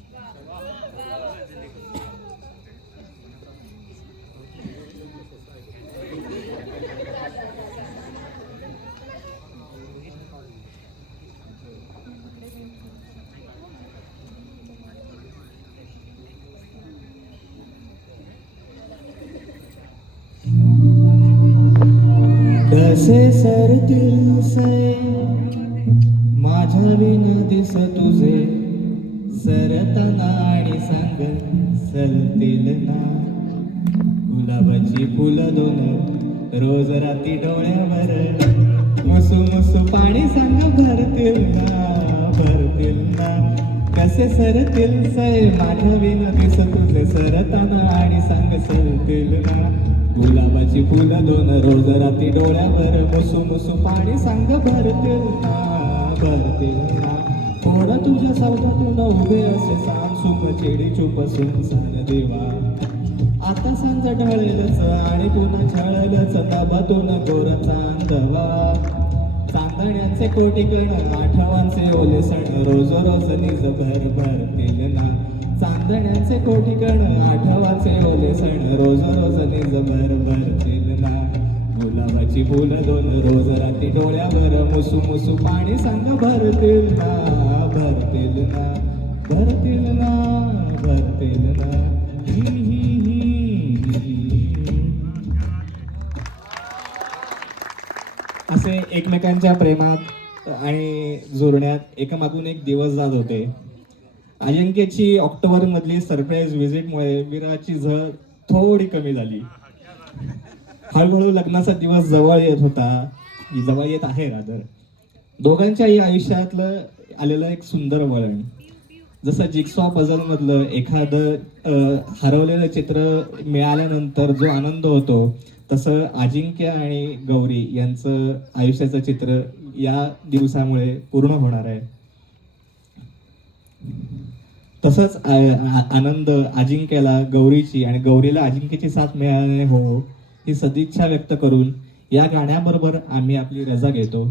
कसे सरतील से माझ्या विना दिस तुझे, सरताना आणि सांग सलतील ना. गुलाबाची फुलं दोन रोज राती डोळ्यावर, मुसू मुसू पाणी सांग भरतील ना, भरतील ना. कसे सरतील से माझ्या विना दिस तुझे, सरताना आणि सांग सलतील ना. गुलाबाची फुलं दोन रोज राती डोळ्यावर, मुसू मुसू पाणी सांग भरतील ना, भरतील ना. थोडं तुझ्या सावधातून उभे असे सांग, सुम चेडी चुप सांग देवा. आता सांज ढळेलच आणि पुन्हा छळलच, ताबातून गोराचा अंधवा. चांदण्याचे कोटी कण आठवांचे ओले सण रोज रोज निज भर भरतील ना. चांदण्याचे कोटी कण आठवाचे ओले सण रोज रोज निज भर भरतील ना. गुलाबाची फुल दोन रोज रात्री डोळ्यावर मुसू मुसू पाणी संग भरतील ना. भरतील ना भरतील ना भरतील ना. ही, ही, ही. असे एकमेकांच्या प्रेमात आणि जुळण्यात एकामागून एक दिवस जात होते. अजिंक्यची ऑक्टोबर मधली सरप्राईज व्हिजिटमुळे विराची झळ थोडी कमी झाली. हळूहळू लग्नाचा दिवस जवळ येत होता, जवळ येत आहे रादर. दोघांच्याही आयुष्यातलं आलेलं एक सुंदर वळण. जसं जिक्सॉ पझल मधलं एखादं हरवलेलं चित्र मिळाल्यानंतर जो आनंद होतो, तसं अजिंक्य आणि गौरी यांचं आयुष्याचं चित्र या दिवसामुळे पूर्ण होणार आहे. तसंच आनंद अजिंक्यला गौरीची आणि गौरीला अजिंक्यची साथ मिळाली हो ही सदिच्छा व्यक्त करून या गाण्याबरोबर आम्ही आपली रजा घेतो.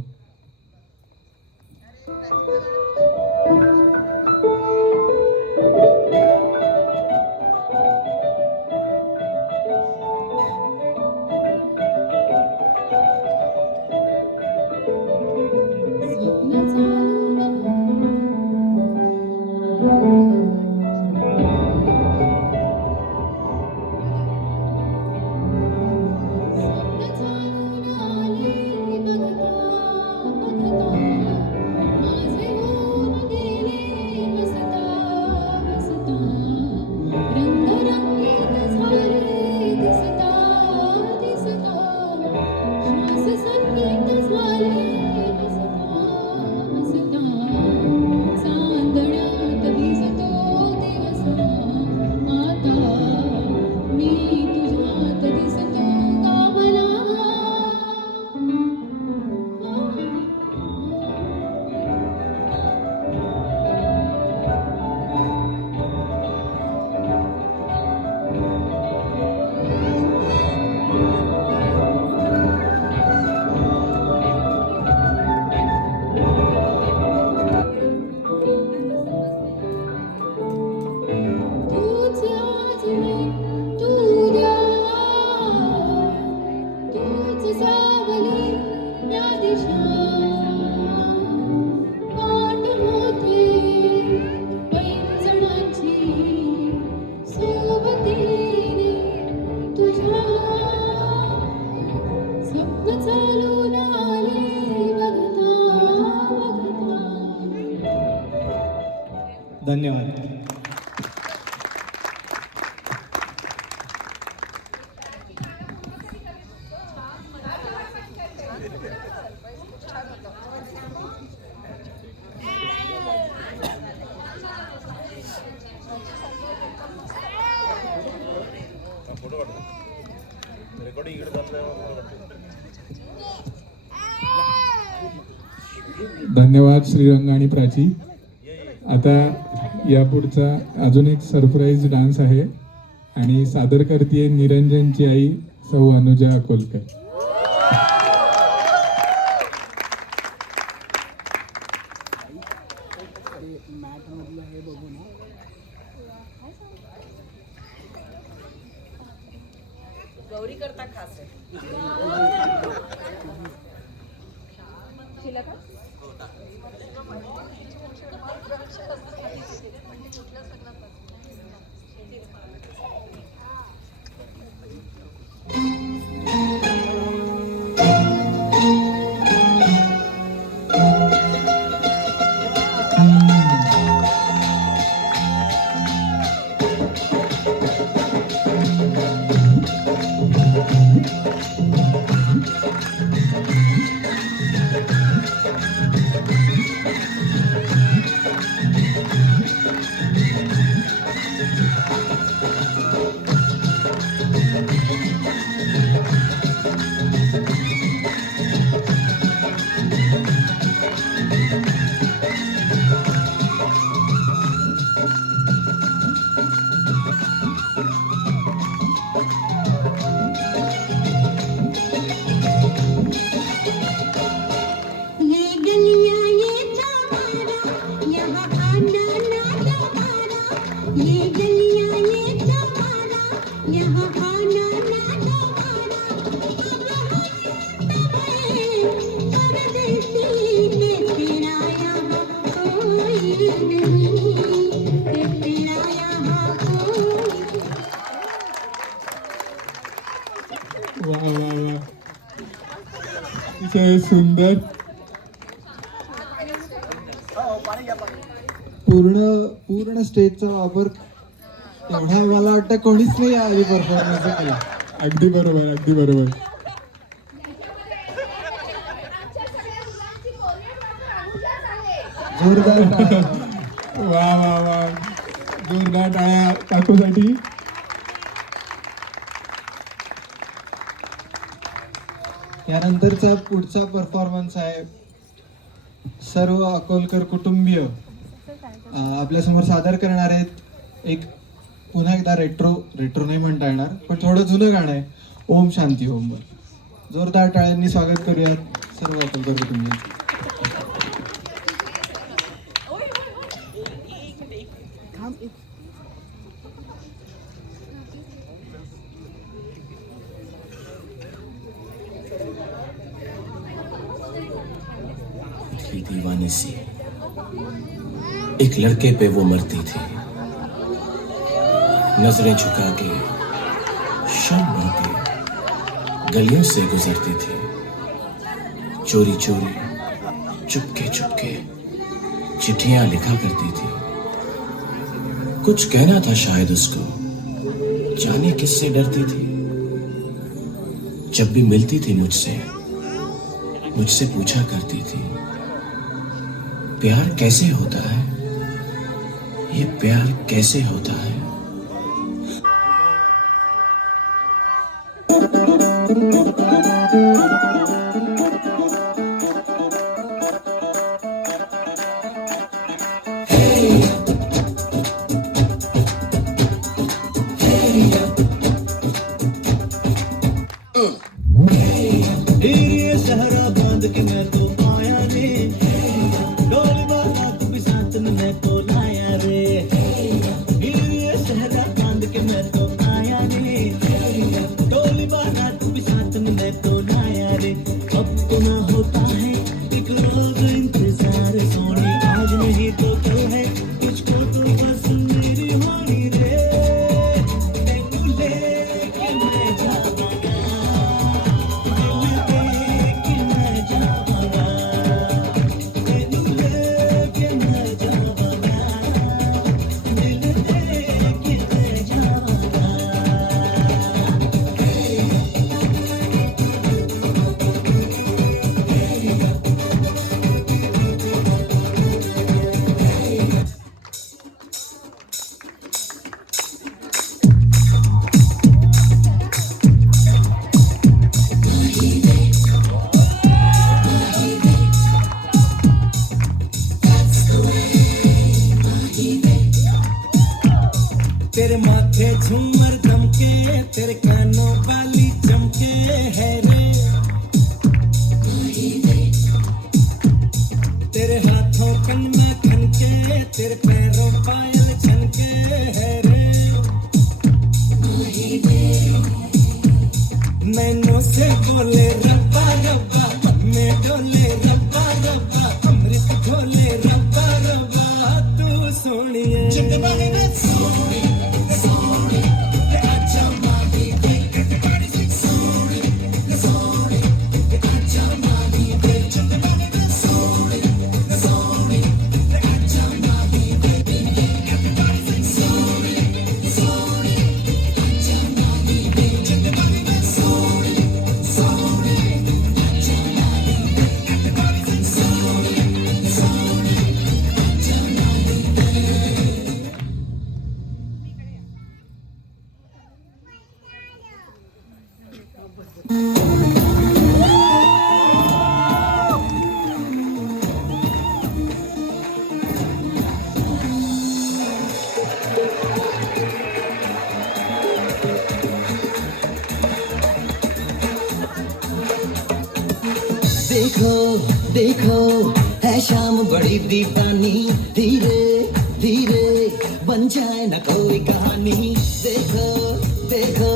धन्यवाद. धन्यवाद श्रीरंग आणि प्राची. आता यापुढचा अजून एक सरप्राईज डान्स आहे आणि सादर करते निरंजनची आई सौ अनुजा अकोलकर. गौरी करता खास आहे. अतिशय सुंदर. पूर्ण स्टेजचा वापर एवढा मला वाटतं कोणीच नाही आधी परफॉर्मन्स केला. अगदी बरोबर, अगदी बरोबर. जोरदार टाळ्या. वा वा वा, जोरदार टाळ्या काकूसाठी. यानंतरचा पुढचा परफॉर्मन्स आहे सर्व अकोलकर कुटुंबीय आपल्यासमोर सादर करणार आहेत. एक पुन्हा एकदा रेट्रो नाही म्हणता येणार, पण थोडं जुनं गाणं आहे, ओम शांती ओम वर. जोरदार टाळ्यांनी स्वागत करूयात सर्व अकोलकर कुटुंबीय. थी दीवानी सी, एक लड़के पे वो मरती थी, नजरें झुका के शाम के गलियों से गुजरती थी, चोरी चोरी चुपके चुपके चिट्ठियां लिखा करती थी. कुछ कहना था शायद उसको, जाने किससे डरती थी. जब भी मिलती थी मुझसे पूछा करती थी, प्यार कैसे होता है, ये प्यार कैसे होता है. ये सहरा बांध के मैं तो आया रे, डोली बारात भी साथ में मैं तो लाया रे. ये सहरा बांध के मैं तो आया रे, डोली बारात भी साथ में मैं तो लाया रे. अब तो ना होता है एक रोज इंतजार सोनी, आज नहीं तो कल है, तुझको तो बस मेरी होनी रे. तेनू लेके मैं जावांगा, तेरे माथे झूमर दमके, तेरे कानों वाली चमके है रे. तेरे हाथों कन्ना खनके, तेरे पैरों पायल छनके है रे. नैनों से बोले रब्बा रब्बा, मैं डोले रब्बा रब्बा, अमृत घोले रब्बा रब्बा, तू सोनिए. देखो देखो है शाम बड़ी दीवानी, धीरे धीरे बन जाए न कोई कहानी. देखो देखो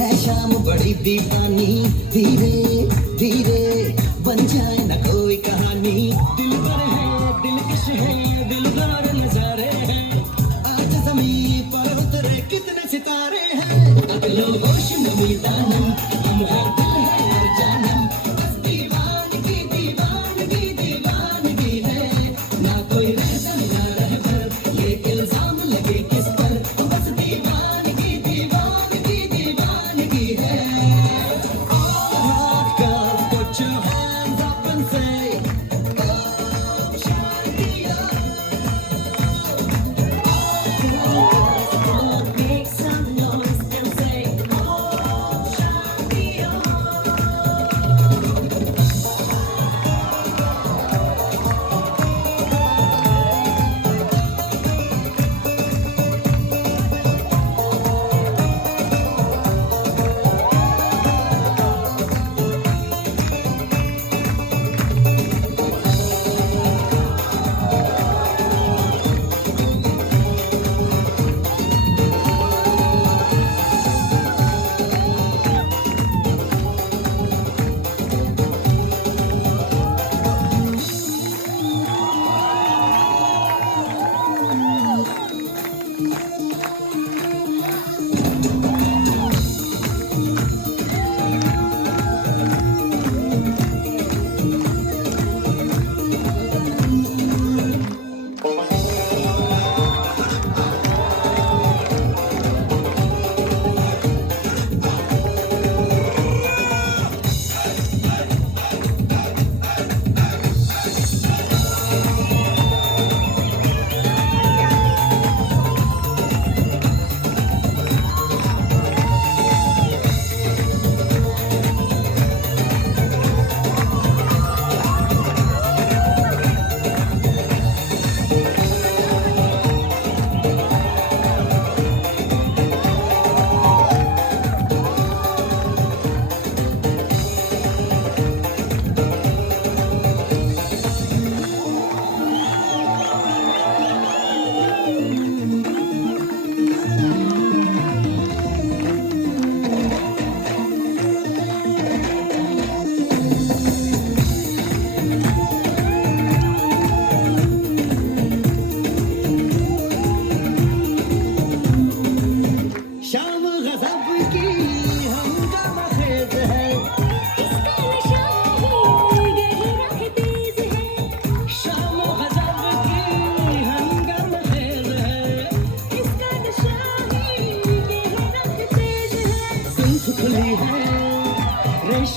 है शाम बड़ी दीवानी, धीरे धीरे बन जाए न कोई कहानी. दिल पर है दिलकश है, दिलदार नजारे हैं, आज ज़मीं पर उतरे कितने सितारे हैं. अगलो होश नमी दानम, हम है दिल है और जानम, बस दीवार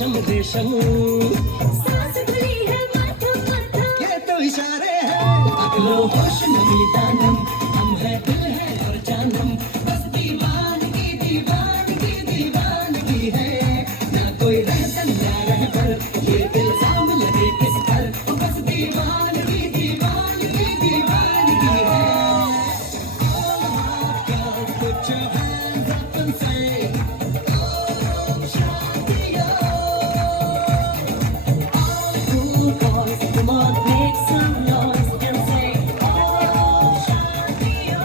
रेशम रेशम सांस खुली है माथा माथा ये तो इशारे हैं अगलो होश नमी दानम हम है दिल है और जानम बस दीवानगी दीवानगी दीवानगी है ना कोई रहसन ना रह पर ये इल्जाम लगे किस पर बस दीवानगी दीवानगी दीवानगी है Put your hands up and say oh Shadia all cool boys come on make some noise and say oh Shadia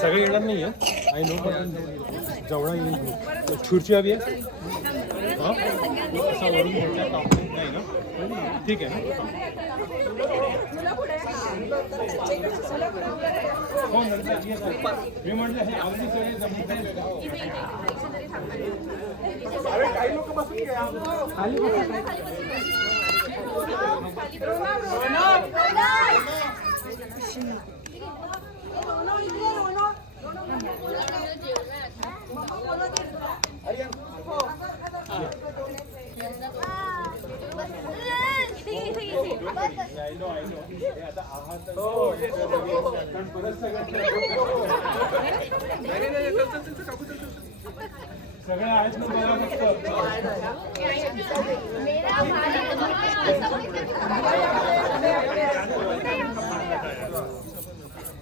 सगळे येणार नाही आहे आई नो पण जेवढा येईल खुर्ची हवी आहे हां असा वरून मोठा कापून नाही ना ठीक आहे ना हो नंतर मी म्हटलं हे आवडी सगळे जमत नाही काही लोक बसून सगळे आहेत ना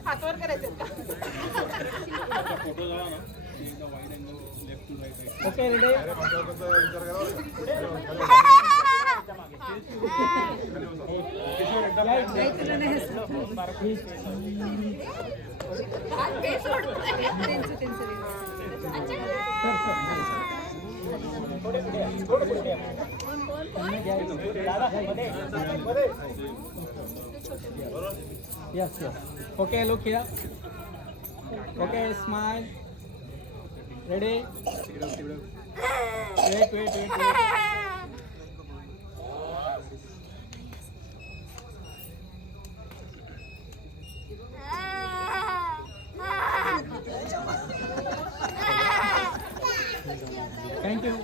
हातवर करायचं okay ready Yes, yes. Okay, look here. Okay, smile. Ready? Wait. Thank you.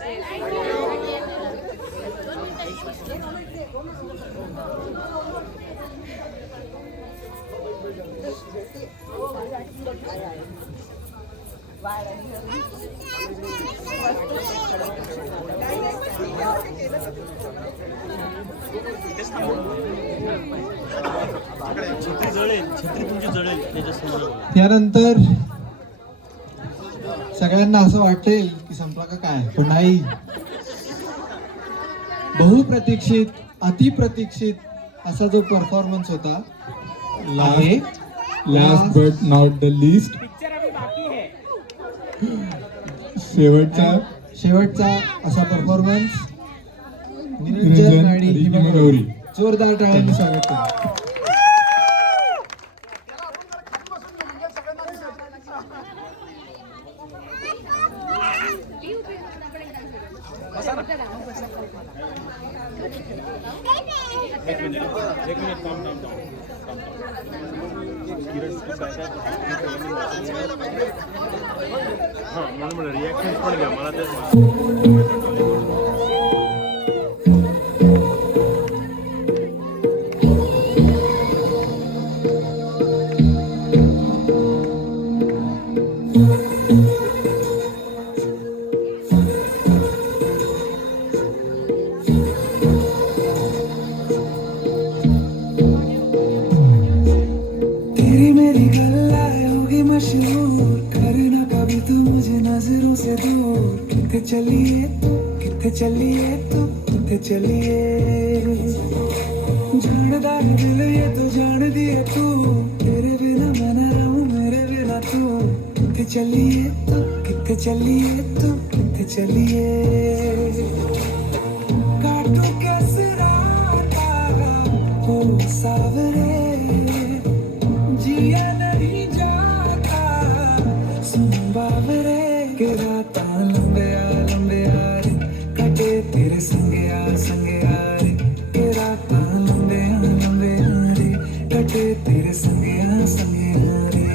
त्यानंतर सगळ्यांना असं वाटेल की संपला का काय, पण नाही. बहुप्रतीक्षित अतिप्रतीक्षित असा जो परफॉर्मन्स होता आहे, last but not the least शेवटचा असा परफॉर्मन्स निरंजन आणि हिमा गौरी. जोरदार टाळ्यांनी स्वागत करा. Okay. एक मिनिट काम हां म्हणून रिॲक्शन पण घ्या मला तेच तेरी मेरी गल्लाएं होगी मशहूर, करना कभी तू मुझे नजरों से दूर। कितने चलिए कितने चलिए तू कितने चलिए, जानदा है दिल ये तो जान दिए तू, तेरे बिना मैं न रहूं मेरे बिना तू। कितने चलिए कितने चलिए तू कितने चलिए, काटू कैसे राता हो सावरे, जिया नहीं जाता सुन बाबरे के राता लंबे आ रे, कटे तेरे संगे आ रे, के राता लंबे आ रे, कटे तेरे संगे आ रे।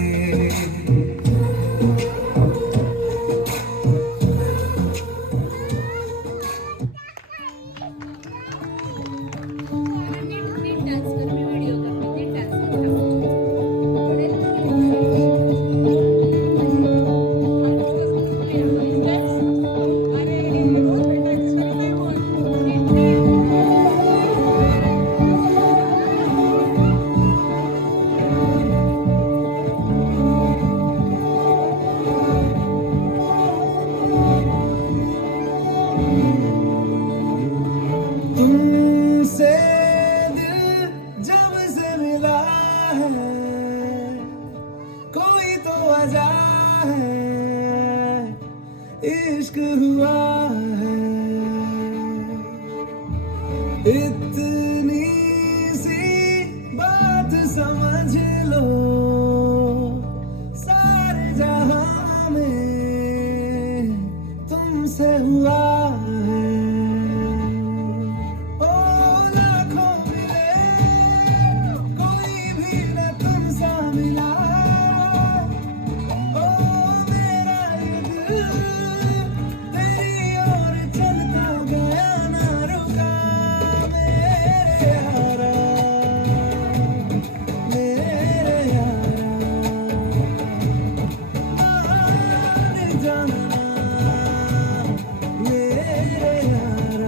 तुमसे दिल जब से मिला है, कोई तो वजह है, इश्क हुआ है। इतनी सी बात समझ लो, सारे जहां में तुमसे हुआ है। ओ लाखों मिले कोई भी न तुमसा मिला, ओ मेरा ये दिल तेरी ओर चलता गया ना रुका। मेरे यारा आने जाना मेरे यारा।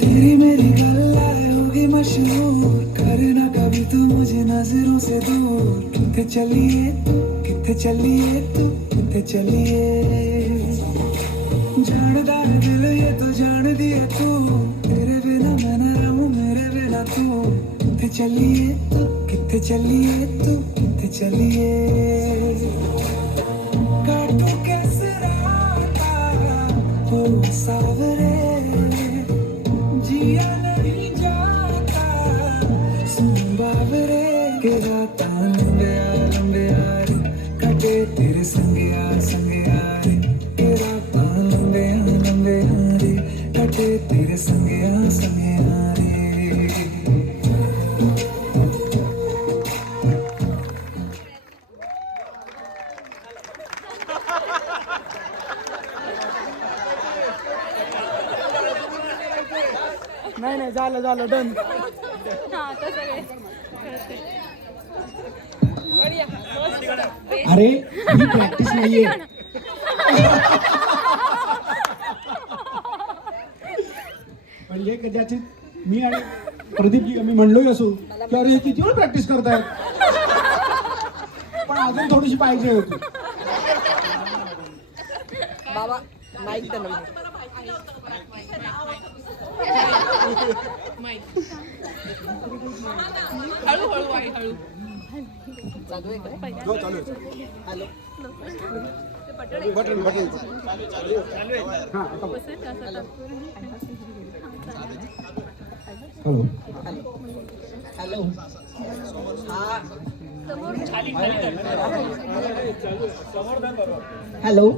तेरी मेरी गल्लाएं होगी मशहूर, करना कभी तू मुझे नजरों से दूर। कितने चलिए तू कितने चलिए, जानदा है दिल ये तो जान दिया तू, तेरे बिना मैं न रहूं मेरे बिना तू। कितने चलिए तू कितने चलिए, काटू कैसे राता हो सावरे, जिया नहीं जाता सुन बाबरे के राता लंबे आ रे, कटे तेरे संगे आ रे, के राता लंबे आ रे, कटे तेरे संगे आ रे। नाही झालं डन. अरे ही प्रॅक्टिस नाहीये. म्हणजे कदाचित मी आणि प्रदीप जी मी म्हणलोय असो की अरे किती वेळ प्रॅक्टिस करतायत, पण अजून थोडीशी पाहिजे होती. बाबा माईक द्या ना. हळूहळू आहे, हळू. चालू आहे काय? हो चालू आहे. Hello. Button button hello hello. Hello.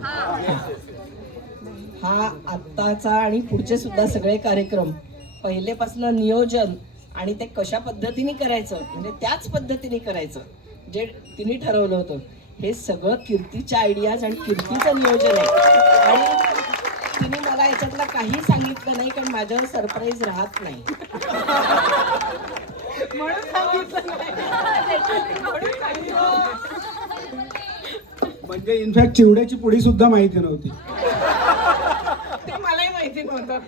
हा आत्ताचा आणि पुढचे सुद्धा सगळे कार्यक्रम पहिलेपासून नियोजन आणि ते कशा पद्धतीने करायचं, म्हणजे त्याच पद्धतीने करायचं जे तिने ठरवलं होतं, हे सगळं कीर्तीच्या आयडियाज आणि कीर्तीचं नियोजन आहे. आणि तिने मला याच्यातलं काही सांगितलं नाही, कारण माझ्यावर सरप्राईज राहत नाही. म्हणजे इनफॅक्ट चिवड्याची पुडी सुद्धा माहिती नव्हती. ते मलाही माहिती नव्हतं.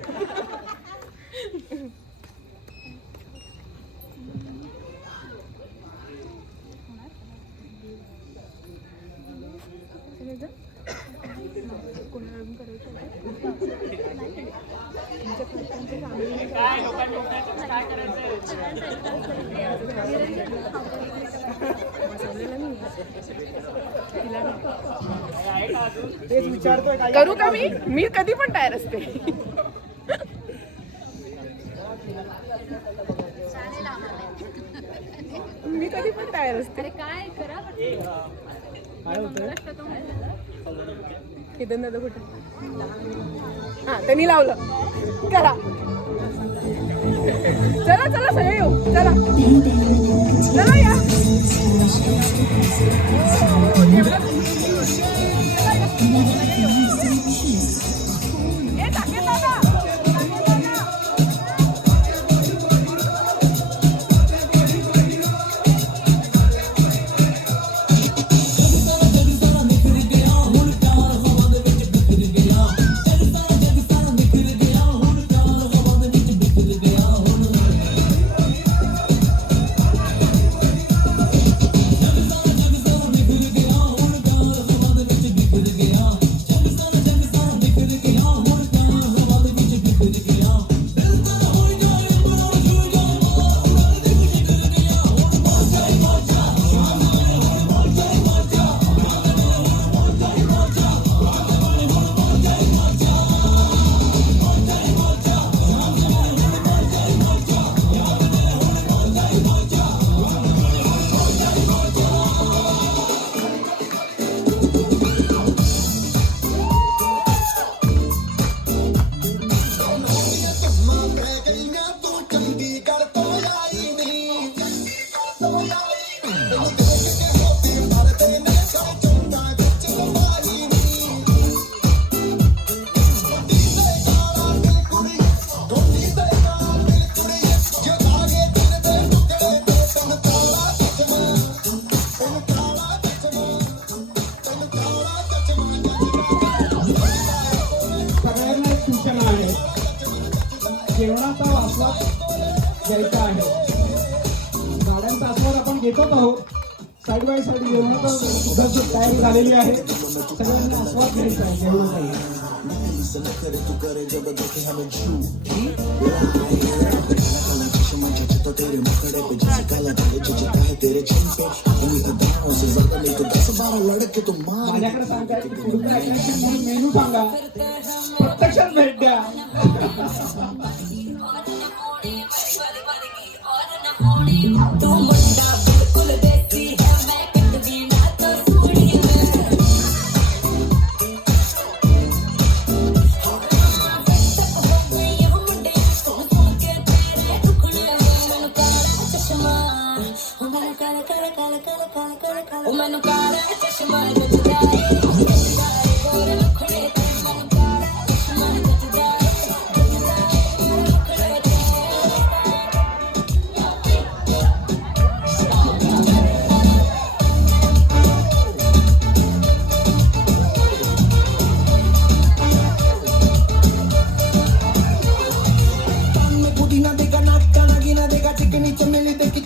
तेच विचारतोय काय करू का मी कधी पण तयार असते. मी कधी पण तयार असते. काय होतं किती दादा कुठे? हा त्यांनी लावलं. करा. चला चला सगळे येऊ. चला चला या. ए टाकेल दादा. जेवणाचा आस्वाद घ्यायचा आहे. गाड्यांचा आस्वाद आपण घेतोच आहोत. साईड बाय साईड जेवणाचा सुद्धा तयारी झालेली आहे. सगळ्यांना आस्वाद घ्यायचा आहे जेवणाचा. माझ्याकडे सांगताय मेनू सांगा, प्रत्यक्षात भेट द्या.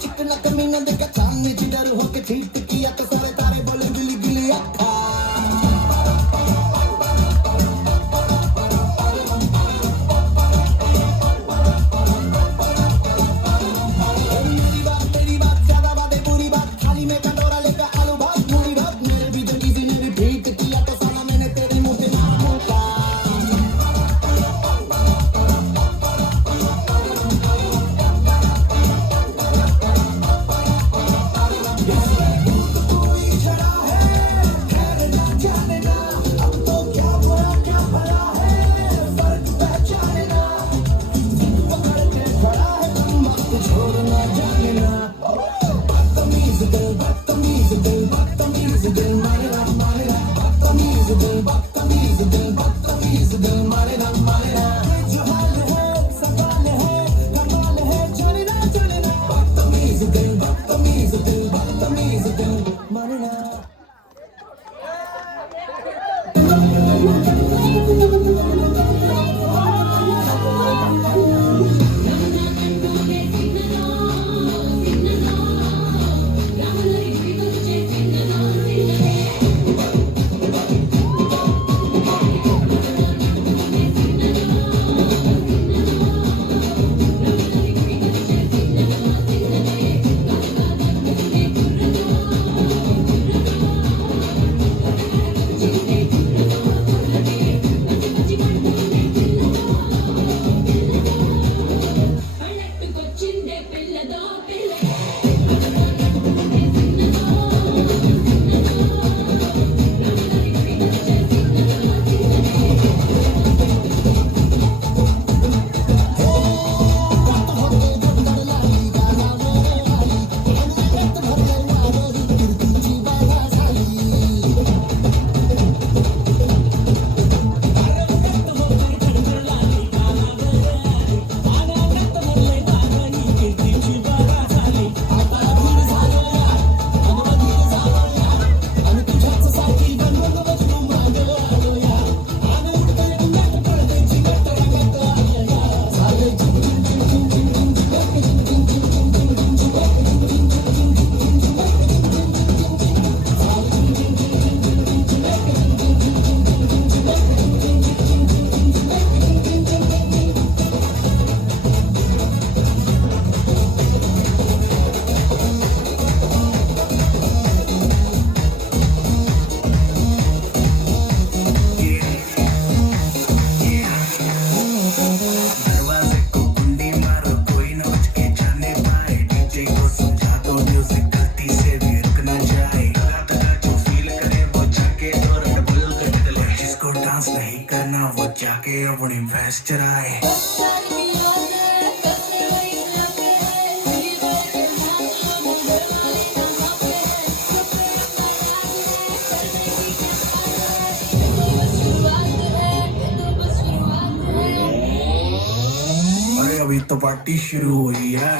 चिकना कमीना देखा चांदनी जिधर होके ठीक किया तो सारे तारे बोले गिली गिली अखा तेरी बात ज्यादा बातें पूरी बात खाली में कटोरा लेकर आलू भात पूरी भात मेरे भी जो किसी ने भी ठीक किया तो साला मैंने तेरे मुंह पे मारा मुक्का अभी तो पार्टी शुरू हुई है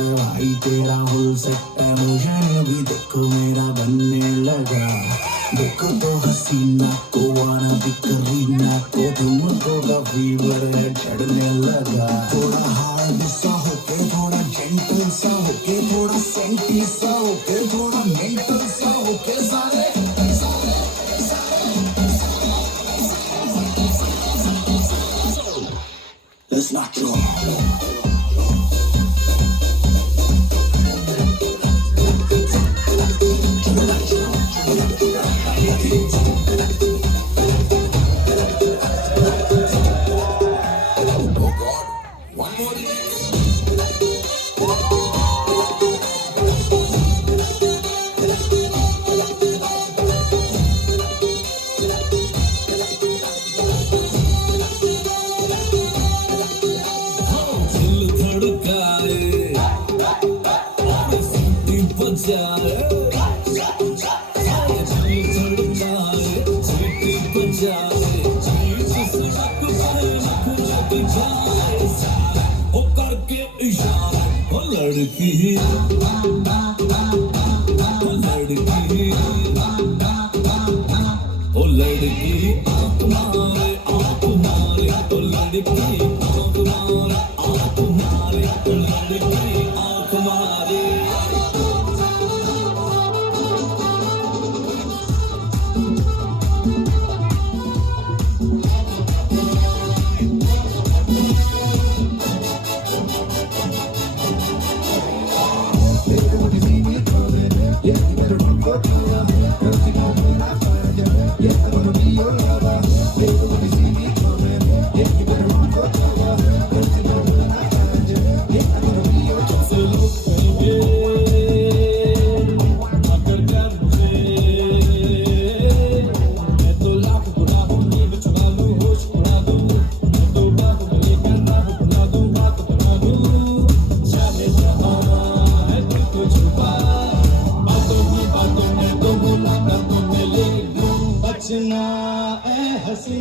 भाई तेरा हुल सकता है मुझे भी देखो मेरा बनने लगा देखो तो हसीना को आना भी करीना को तुमको का फीवर है चढ़ने लगा थोड़ा हार्ड सा होके थोड़ा जेंटल सा होके थोड़ा सेंटी सा होके थोड़ा मेंटल सा होके सारे Let's not draw. बजाए जी धड़काए सीटी बजाए जी सड़क पर लग जाए ओ करके इशारा ओ लड़की ओ लड़की आँख मारे ओ लड़की आँख मारे ओ लड़की आँख मारे बचना ए हसी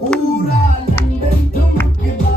पूरा लंदन ठुमकदा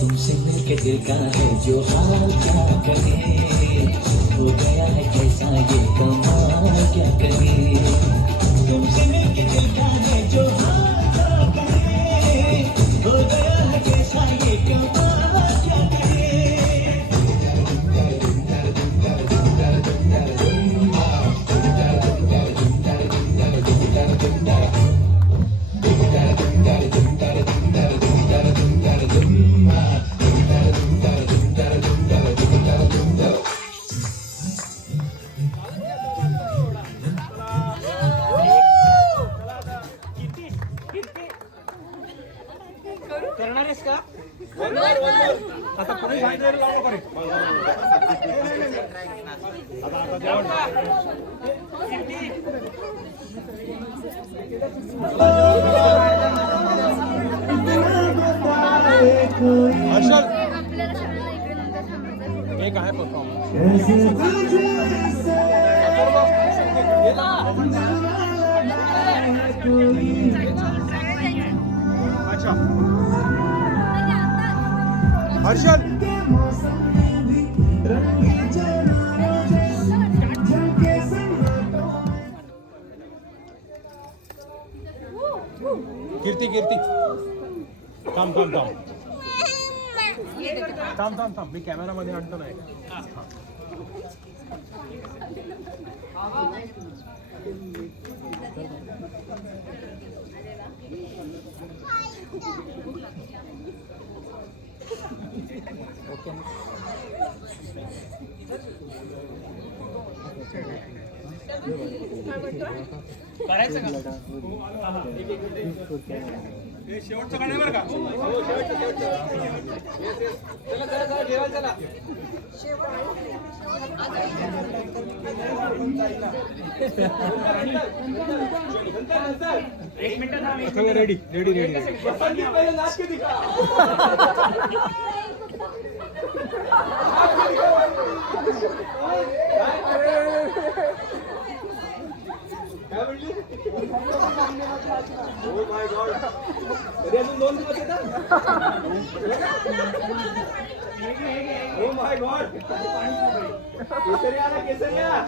तुमसे मिलके दिल का है जो हाल क्या करे हो गया है कैसा ये कमाल क्या करे तुमसे मिलके दिल का है जो हाल क्या करे हो गया है कैसा ये कमाल क्या करे आता पुढे सांगितलं लावा करे आता जेवण हर्षल एक आहे अच्छा हर्षल कीर्ती कीर्ती थांब थांब थांब थांब थांब थांब मी कॅमेरामध्ये आणतो नाही करायचं का शेवटचं गाणं बरं का चला जेवायला चला एक मिनिट रेडी रेडी रेडी काय म्हणली? Oh my God. तरी अजून 2 दिवस येतात? Oh my God. केसरी आला केसरी आला.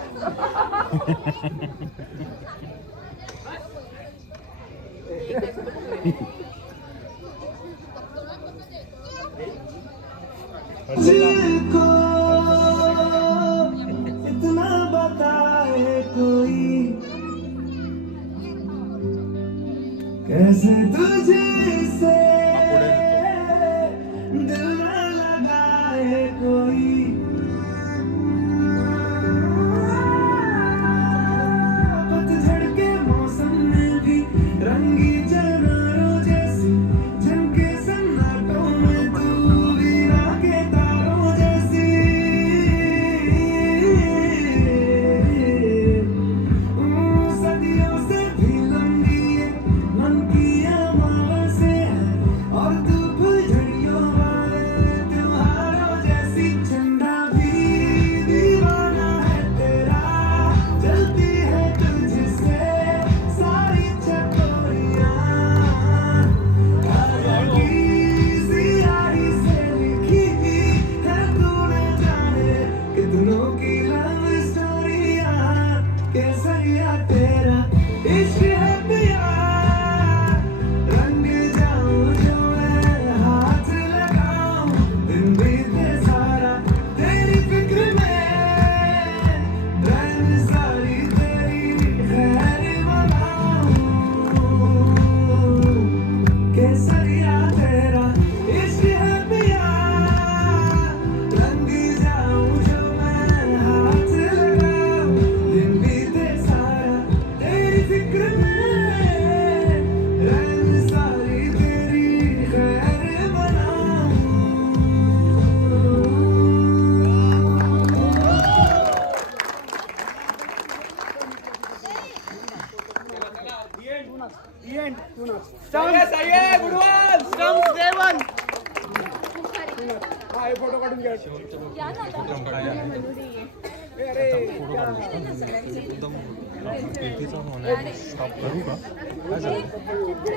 जिसको इतना बताए कोई कैसे तुझसे दिल न लगाए कोई पतझड़ के मौसम में भी रंगी चनारों जैसी झमके सन्नाटों में तू वीरा के तारों जैसी सदियों से भी लंबी ये मन की अमावस्या से है और तू फुलझड़ियों वाले त्योहारों जैसी चंदा भी दीवाना है तेरा जलती है तुझसे सारी चकोरियां की सियाही से लिखी है तूने जाने कितनों की लव स्टोरियां केसरिया तेरा इश्क है पिया रंग जाऊं जो मैं हाथ लगाऊं दिन बीते सारा तेरी फिक्र में रैन सारी तेरी खैर मनाऊं केसरिया तेरा इश्क है पिया रंग जाऊं जो मैं हाथ लगाऊं दिन बीते सारा तेरी फिक्र में रैन सारी तेरी खैर मनाऊं फोटो काढून घ्या फोटो काढू एकदम स्टॉप करू का काय झालं